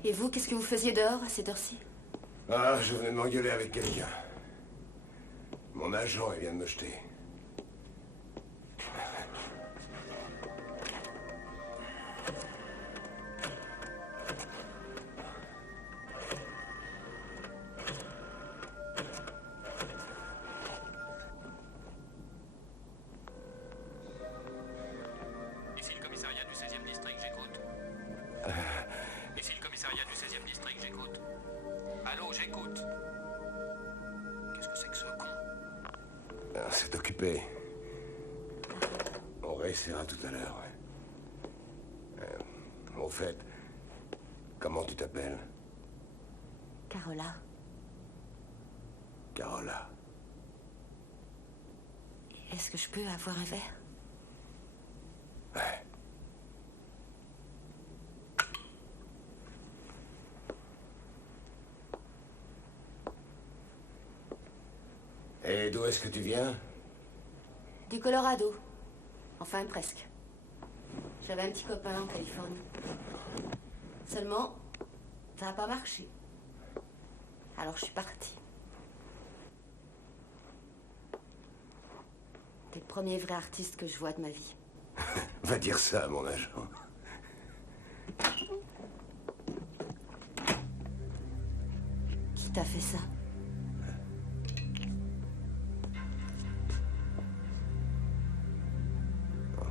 Et vous, qu'est-ce que vous faisiez dehors à cette heure-ci? Ah, je venais de m'engueuler avec quelqu'un. Mon agent, il vient de me jeter. Ici le commissariat du 16e district, j'écoute. Ici le commissariat du 16e district, j'écoute. Allô, j'écoute. Qu'est-ce que c'est que ce con? Ah, c'est occupé. On réessayera tout à l'heure, ouais. Au fait, comment tu t'appelles? Carola. Carola. Est-ce que je peux avoir un verre? Ouais. Et d'où est-ce que tu viens? Du Colorado. Enfin, presque. J'avais un petit copain en Californie. Seulement, ça n'a pas marché. Alors je suis partie. T'es le premier vrai artiste que je vois de ma vie. Va dire ça à mon agent. Qui t'a fait ça?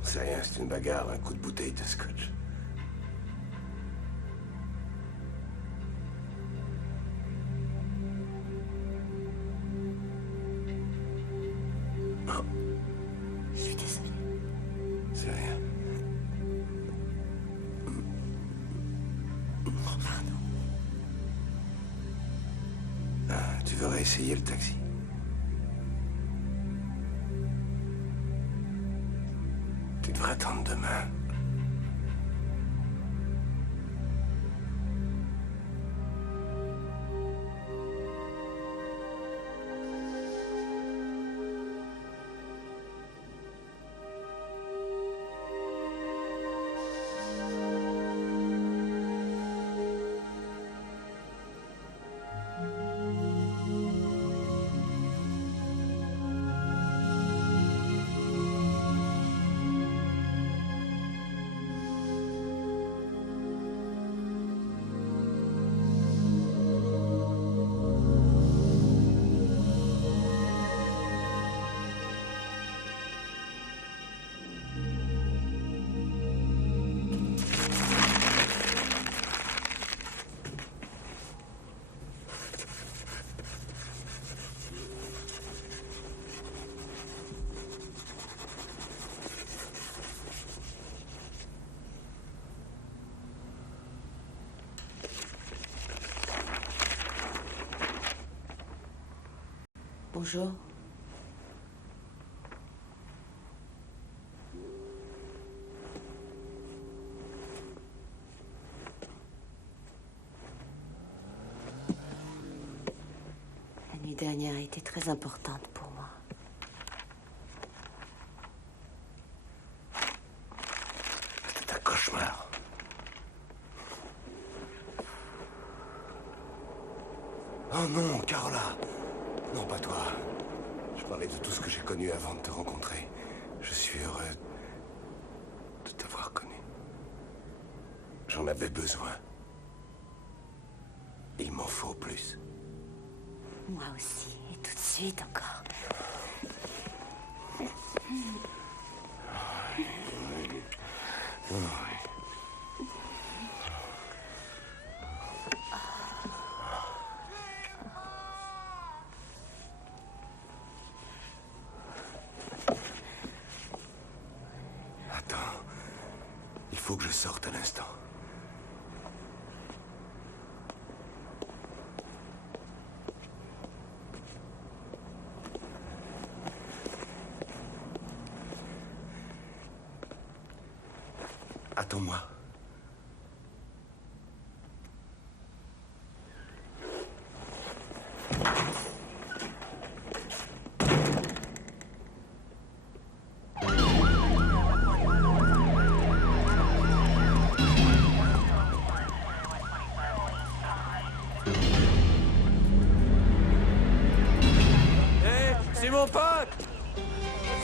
C'est rien, c'est une bagarre, un coup de bouteille de scotch. Non. Je suis désolée. C'est rien. Pardon. Ah, tu veux réessayer le taxi? Tu devrais attendre demain. Bonjour. La nuit dernière a été très importante pour moi. C'était un cauchemar. Oh non, Carola. Non, pas toi. Je parlais de tout ce que j'ai connu avant de te rencontrer. Je suis heureux de t'avoir connu. J'en avais besoin. Il m'en faut plus. Moi aussi, et tout de suite encore. Attends. Il faut que je sorte à l'instant. Attends-moi. C'est mon pote!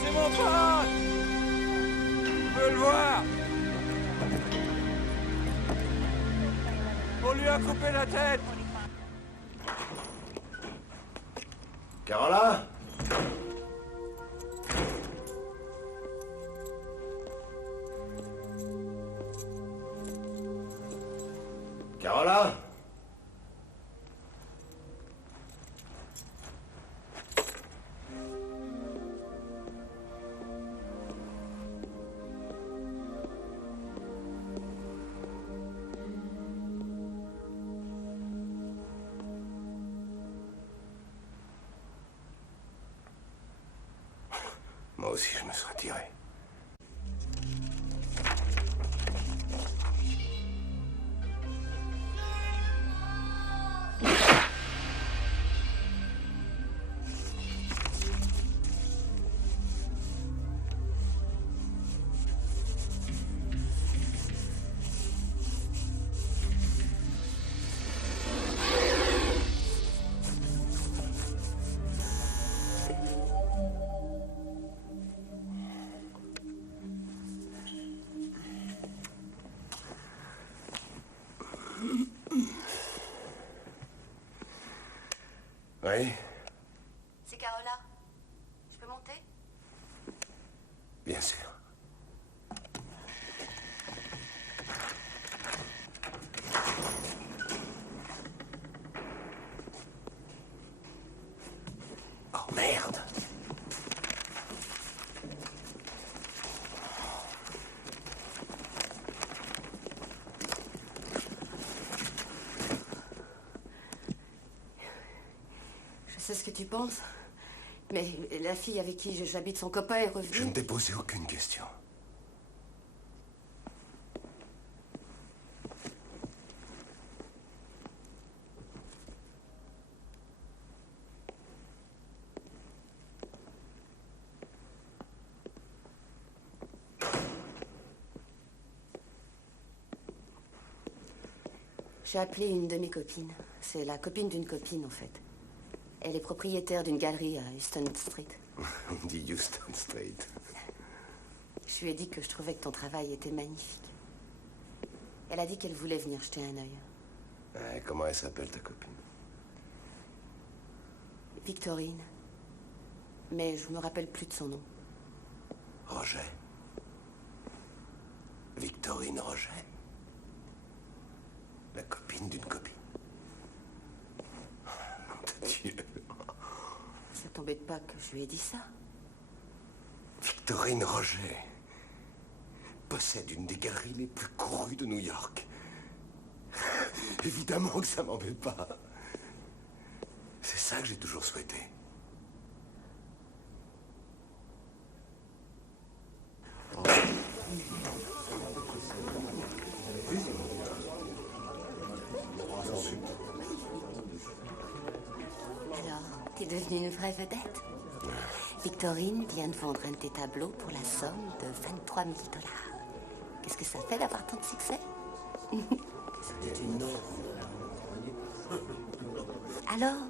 C'est mon pote! Je veux le voir! On lui a coupé la tête! Carola? Carola? Moi aussi, je me serais tiré. Merde. Je sais ce que tu penses, mais la fille avec qui j'habite, son copain est revenu. Je ne t'ai posé aucune question. J'ai appelé une de mes copines. C'est la copine d'une copine, en fait. Elle est propriétaire d'une galerie à Houston Street. On dit Houston Street. Je lui ai dit que je trouvais que ton travail était magnifique. Elle a dit qu'elle voulait venir jeter un œil. Ouais, comment elle s'appelle, ta copine? Victorine. Mais je me rappelle plus de son nom. Roger. Victorine Roger. La copine d'une copine. Nom de Dieu. Ça t'embête pas que je lui ai dit ça? Victorine Roger possède une des galeries les plus courues de New York. Évidemment que ça m'embête pas. C'est ça que j'ai toujours souhaité. Alors, t'es devenue une vraie vedette? Victorine vient de vendre un de tes tableaux pour la somme de 23 000 $. Qu'est-ce que ça fait d'avoir tant de succès? C'était une norme. Alors?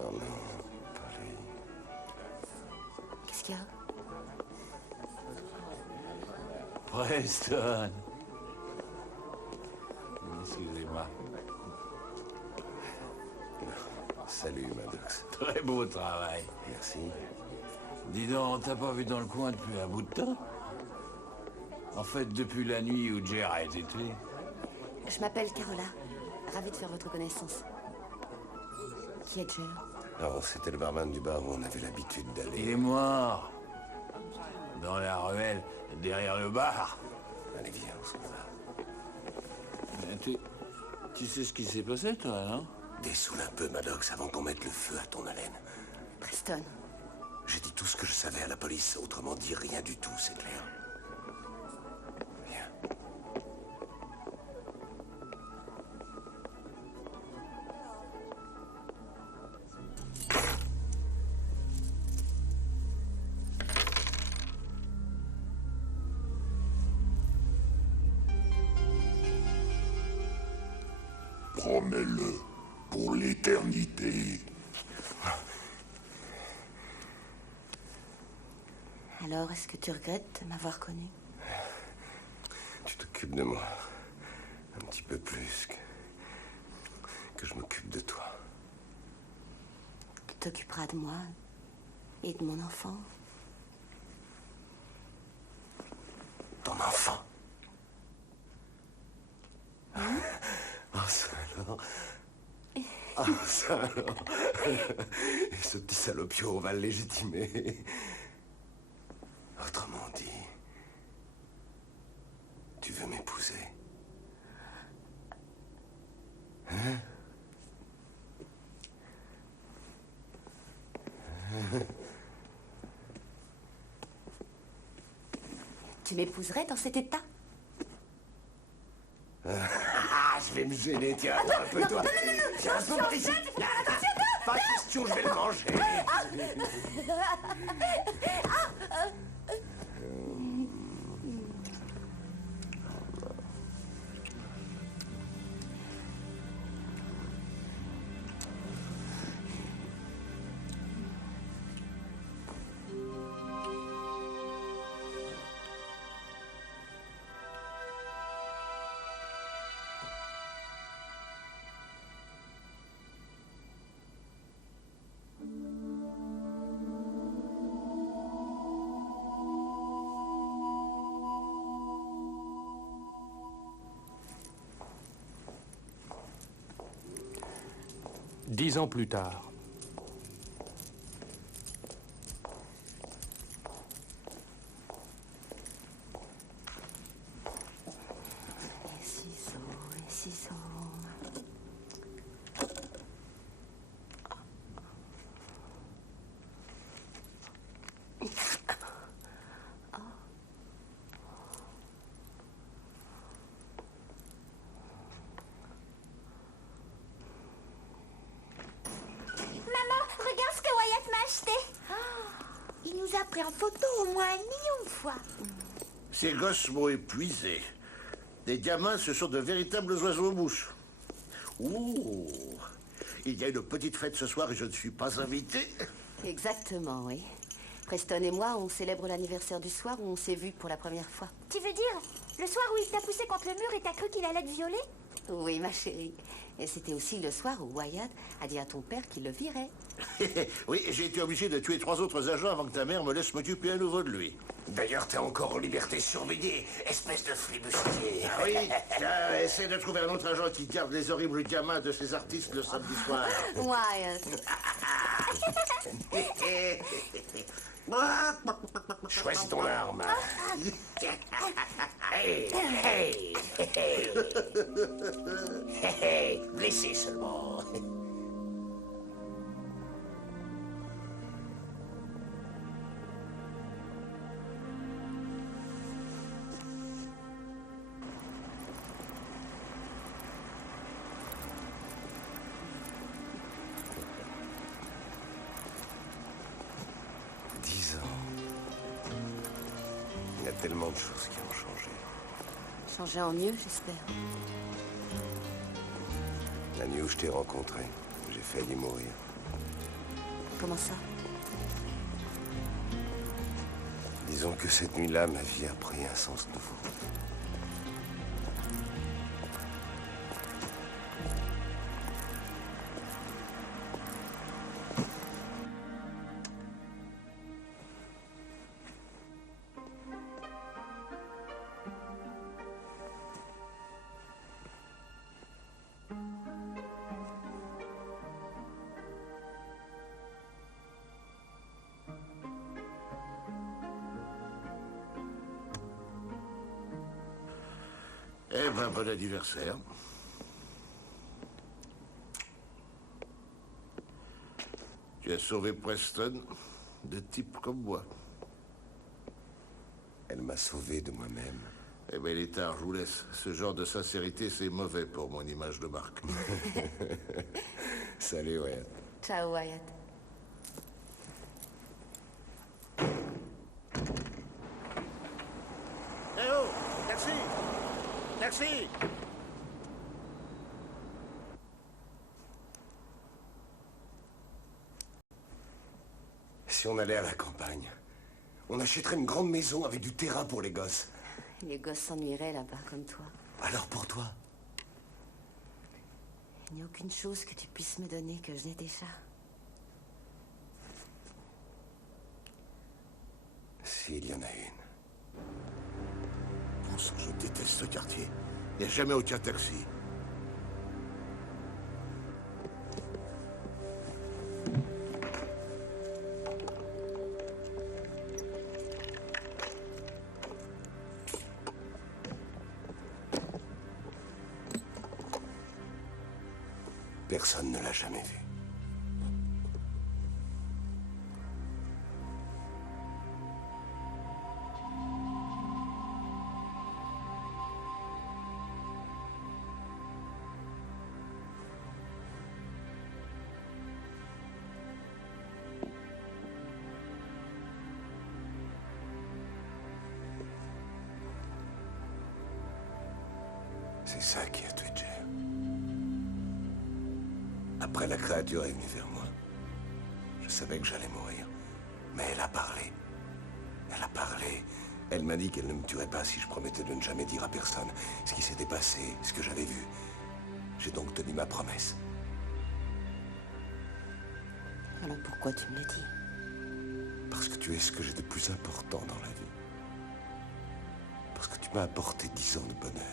Oh non, Paris. Qu'est-ce qu'il y a? Preston. Excusez-moi. Salut, Maddox. Très beau travail. Merci. Dis donc, t'as pas vu dans le coin depuis un bout de temps? En fait, depuis la nuit où Jer a été tué. Je m'appelle Carola. Ravie de faire votre connaissance. Qui est Jer? Oh, c'était le barman du bar où on avait l'habitude Il d'aller. est mort. Dans la ruelle, derrière le bar. Allez, viens, on s'en va. Tu sais ce qui s'est passé, toi, non? Dessoule un peu, Maddox, avant qu'on mette le feu à ton haleine. Preston. J'ai dit tout ce que je savais à la police, autrement dit rien du tout, c'est clair. Viens. Promets-le pour l'éternité. Alors, est-ce que tu regrettes de m'avoir connu? Tu t'occupes de moi. Un petit peu plus que je m'occupe de toi. Tu t'occuperas de moi et de mon enfant. Ton enfant? Oh, ça alors. Ah, ça alors. Et ce petit salopio, on va le légitimer. Autrement dit, tu veux m'épouser? Hein? Tu m'épouserais dans cet état? Je vais me gêner, tiens, attends un peu, toi. Tiens, un peu par ici. Pas question, je vais le manger. Dix ans plus tard, en photo au moins 1 million de fois. Ces gosses m'ont épuisé. Les gamins, ce sont de véritables oiseaux-mouches. Ouh, il y a une petite fête ce soir et je ne suis pas invité. Exactement, oui. Preston et moi, on célèbre l'anniversaire du soir où on s'est vus pour la première fois. Tu veux dire le soir où il t'a poussé contre le mur et t'as cru qu'il allait te violer? Oui, ma chérie. Et c'était aussi le soir où Wyatt a dit à ton père qu'il le virait. Oui, j'ai été obligé de tuer 3 autres agents avant que ta mère me laisse m'occuper à nouveau de lui. D'ailleurs, t'es encore en liberté surveillée, espèce de flibustier. Ah oui, tiens, essaie de trouver un autre agent qui garde les horribles gamins de ces artistes le samedi soir. Wyatt. Choisis ton arme. Hey, hey, hey. Hey, blessé seulement. Il y a tellement de choses qui ont changé. Changer en mieux, j'espère. La nuit où je t'ai rencontré, j'ai failli mourir. Comment ça? Disons que cette nuit-là, ma vie a pris un sens nouveau. Eh ben, bon anniversaire. Tu as sauvé Preston de types comme moi. Elle m'a sauvé de moi-même. Eh ben, il est tard, je vous laisse. Ce genre de sincérité, c'est mauvais pour mon image de marque. Salut, Wyatt. Ciao, Wyatt. Eh oh, taxi! Taxi! Si on allait à la campagne, on achèterait une grande maison avec du terrain pour les gosses. Les gosses s'ennuieraient là-bas, comme toi. Alors pour toi? Il n'y a aucune chose que tu puisses me donner que je n'ai déjà. S'il y en a une. Bon sang, je déteste ce quartier. Il n'y a jamais aucun taxi. Personne ne l'a jamais vu. C'est ça qui a tué Jer. Après, la créature est venue vers moi. Je savais que j'allais mourir. Mais elle a parlé. Elle a parlé. Elle m'a dit qu'elle ne me tuerait pas si je promettais de ne jamais dire à personne ce qui s'était passé, ce que j'avais vu. J'ai donc tenu ma promesse. Alors pourquoi tu me le dis? Parce que tu es ce que j'ai de plus important dans la vie. Parce que tu m'as apporté 10 ans de bonheur.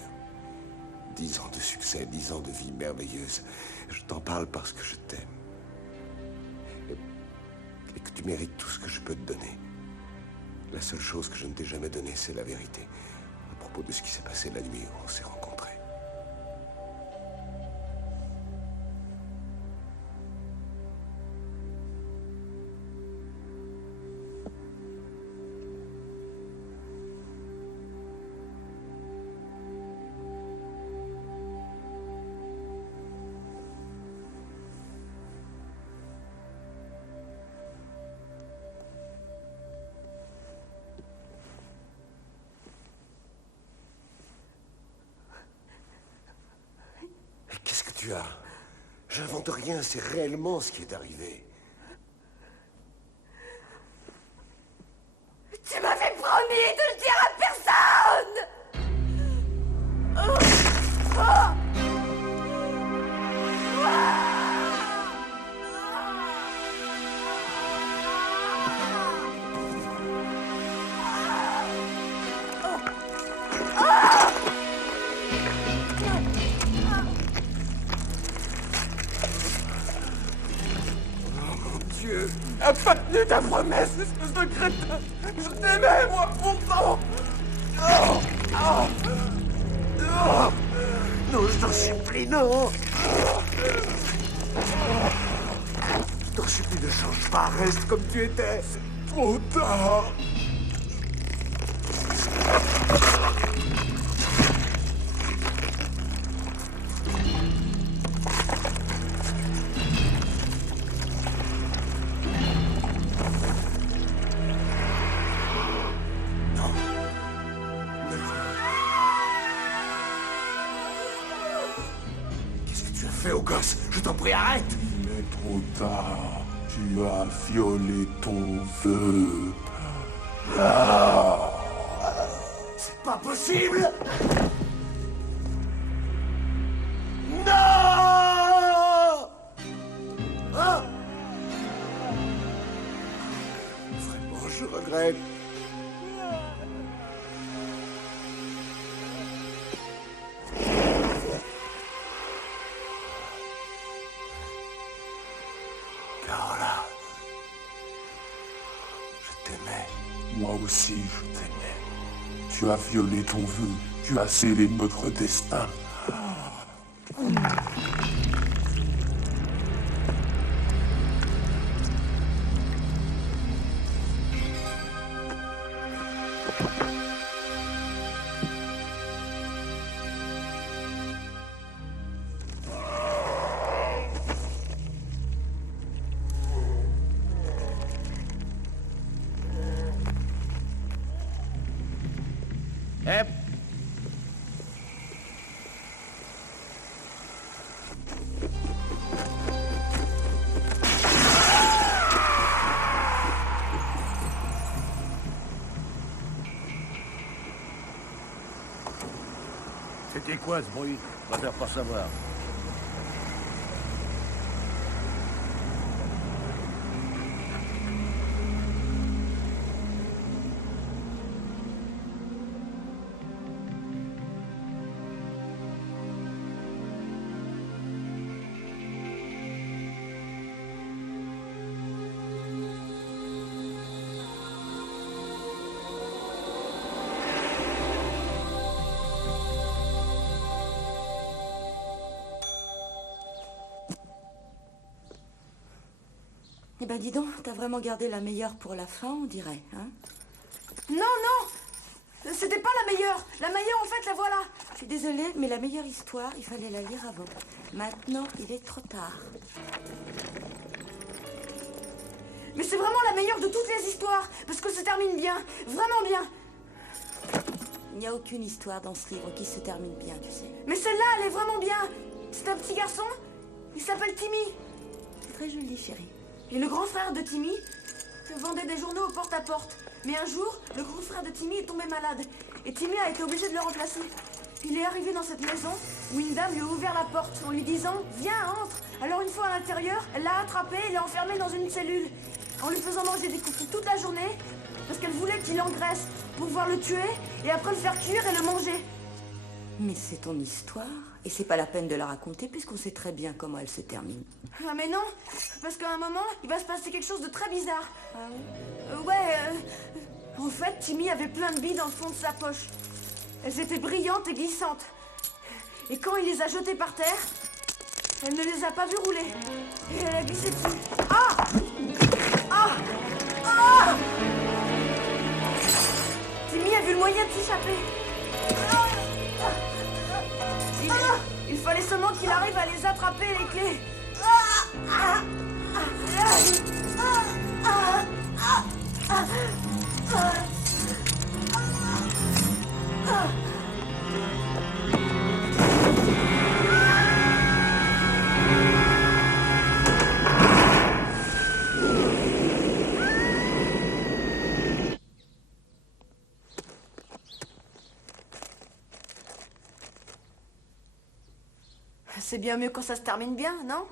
10 ans de succès, 10 ans de vie merveilleuse. Je t'en parle parce que je t'aime. Et que tu mérites tout ce que je peux te donner. La seule chose que je ne t'ai jamais donnée, c'est la vérité. À propos de ce qui s'est passé la nuit où on s'est rencontrés. tu as. J'invente rien, c'est réellement ce qui est arrivé. Tu m'avais promis de le dire à personne. Dieu a pas tenu ta promesse, espèce de crétin. Je t'aimais, moi, pourtant. Oh, oh, oh. Non, je t'en supplie, non. Je t'en supplie, ne change pas, reste comme tu étais. C'est trop tard. Fais au gosse, je t'en prie, arrête! Il est trop tard. Tu as violé ton vœu. Ah. C'est pas possible! Non! Ah! Vraiment, je regrette. Carola, je t'aimais. Moi aussi, je t'aimais. Tu as violé ton vœu. Tu as scellé notre destin. Hep. C'était quoi ce bruit? Je préfère pas savoir. Eh ben dis donc, t'as vraiment gardé la meilleure pour la fin, on dirait, hein? Non, non! C'était pas la meilleure! La meilleure, en fait, la voilà! Je suis désolée, mais la meilleure histoire, il fallait la lire avant. Maintenant, il est trop tard. Mais c'est vraiment la meilleure de toutes les histoires, parce que ça termine bien, vraiment bien! Il n'y a aucune histoire dans ce livre qui se termine bien, tu sais. Mais celle-là, elle est vraiment bien! C'est un petit garçon, il s'appelle Timmy. Très joli, chérie. Et le grand frère de Timmy vendait des journaux au porte-à-porte. Mais un jour, le grand frère de Timmy est tombé malade. Et Timmy a été obligé de le remplacer. Il est arrivé dans cette maison où une dame lui a ouvert la porte en lui disant « Viens, entre !» Alors une fois à l'intérieur, elle l'a attrapé et l'a enfermé dans une cellule. En lui faisant manger des coups toute la journée, parce qu'elle voulait qu'il engraisse pour pouvoir le tuer et après le faire cuire et le manger. Mais c'est ton histoire, et c'est pas la peine de la raconter puisqu'on sait très bien comment elle se termine. Ah mais non, parce qu'à un moment, il va se passer quelque chose de très bizarre. Ah oui? En fait, Timmy avait plein de billes dans le fond de sa poche. Elles étaient brillantes et glissantes. Et quand il les a jetées par terre, elle ne les a pas vues rouler. Et elle a glissé dessus. Ah! Ah! Ah! Timmy a vu le moyen de s'échapper. Il fallait seulement qu'il arrive à les attraper, les clés. C'est bien mieux quand ça se termine bien, non?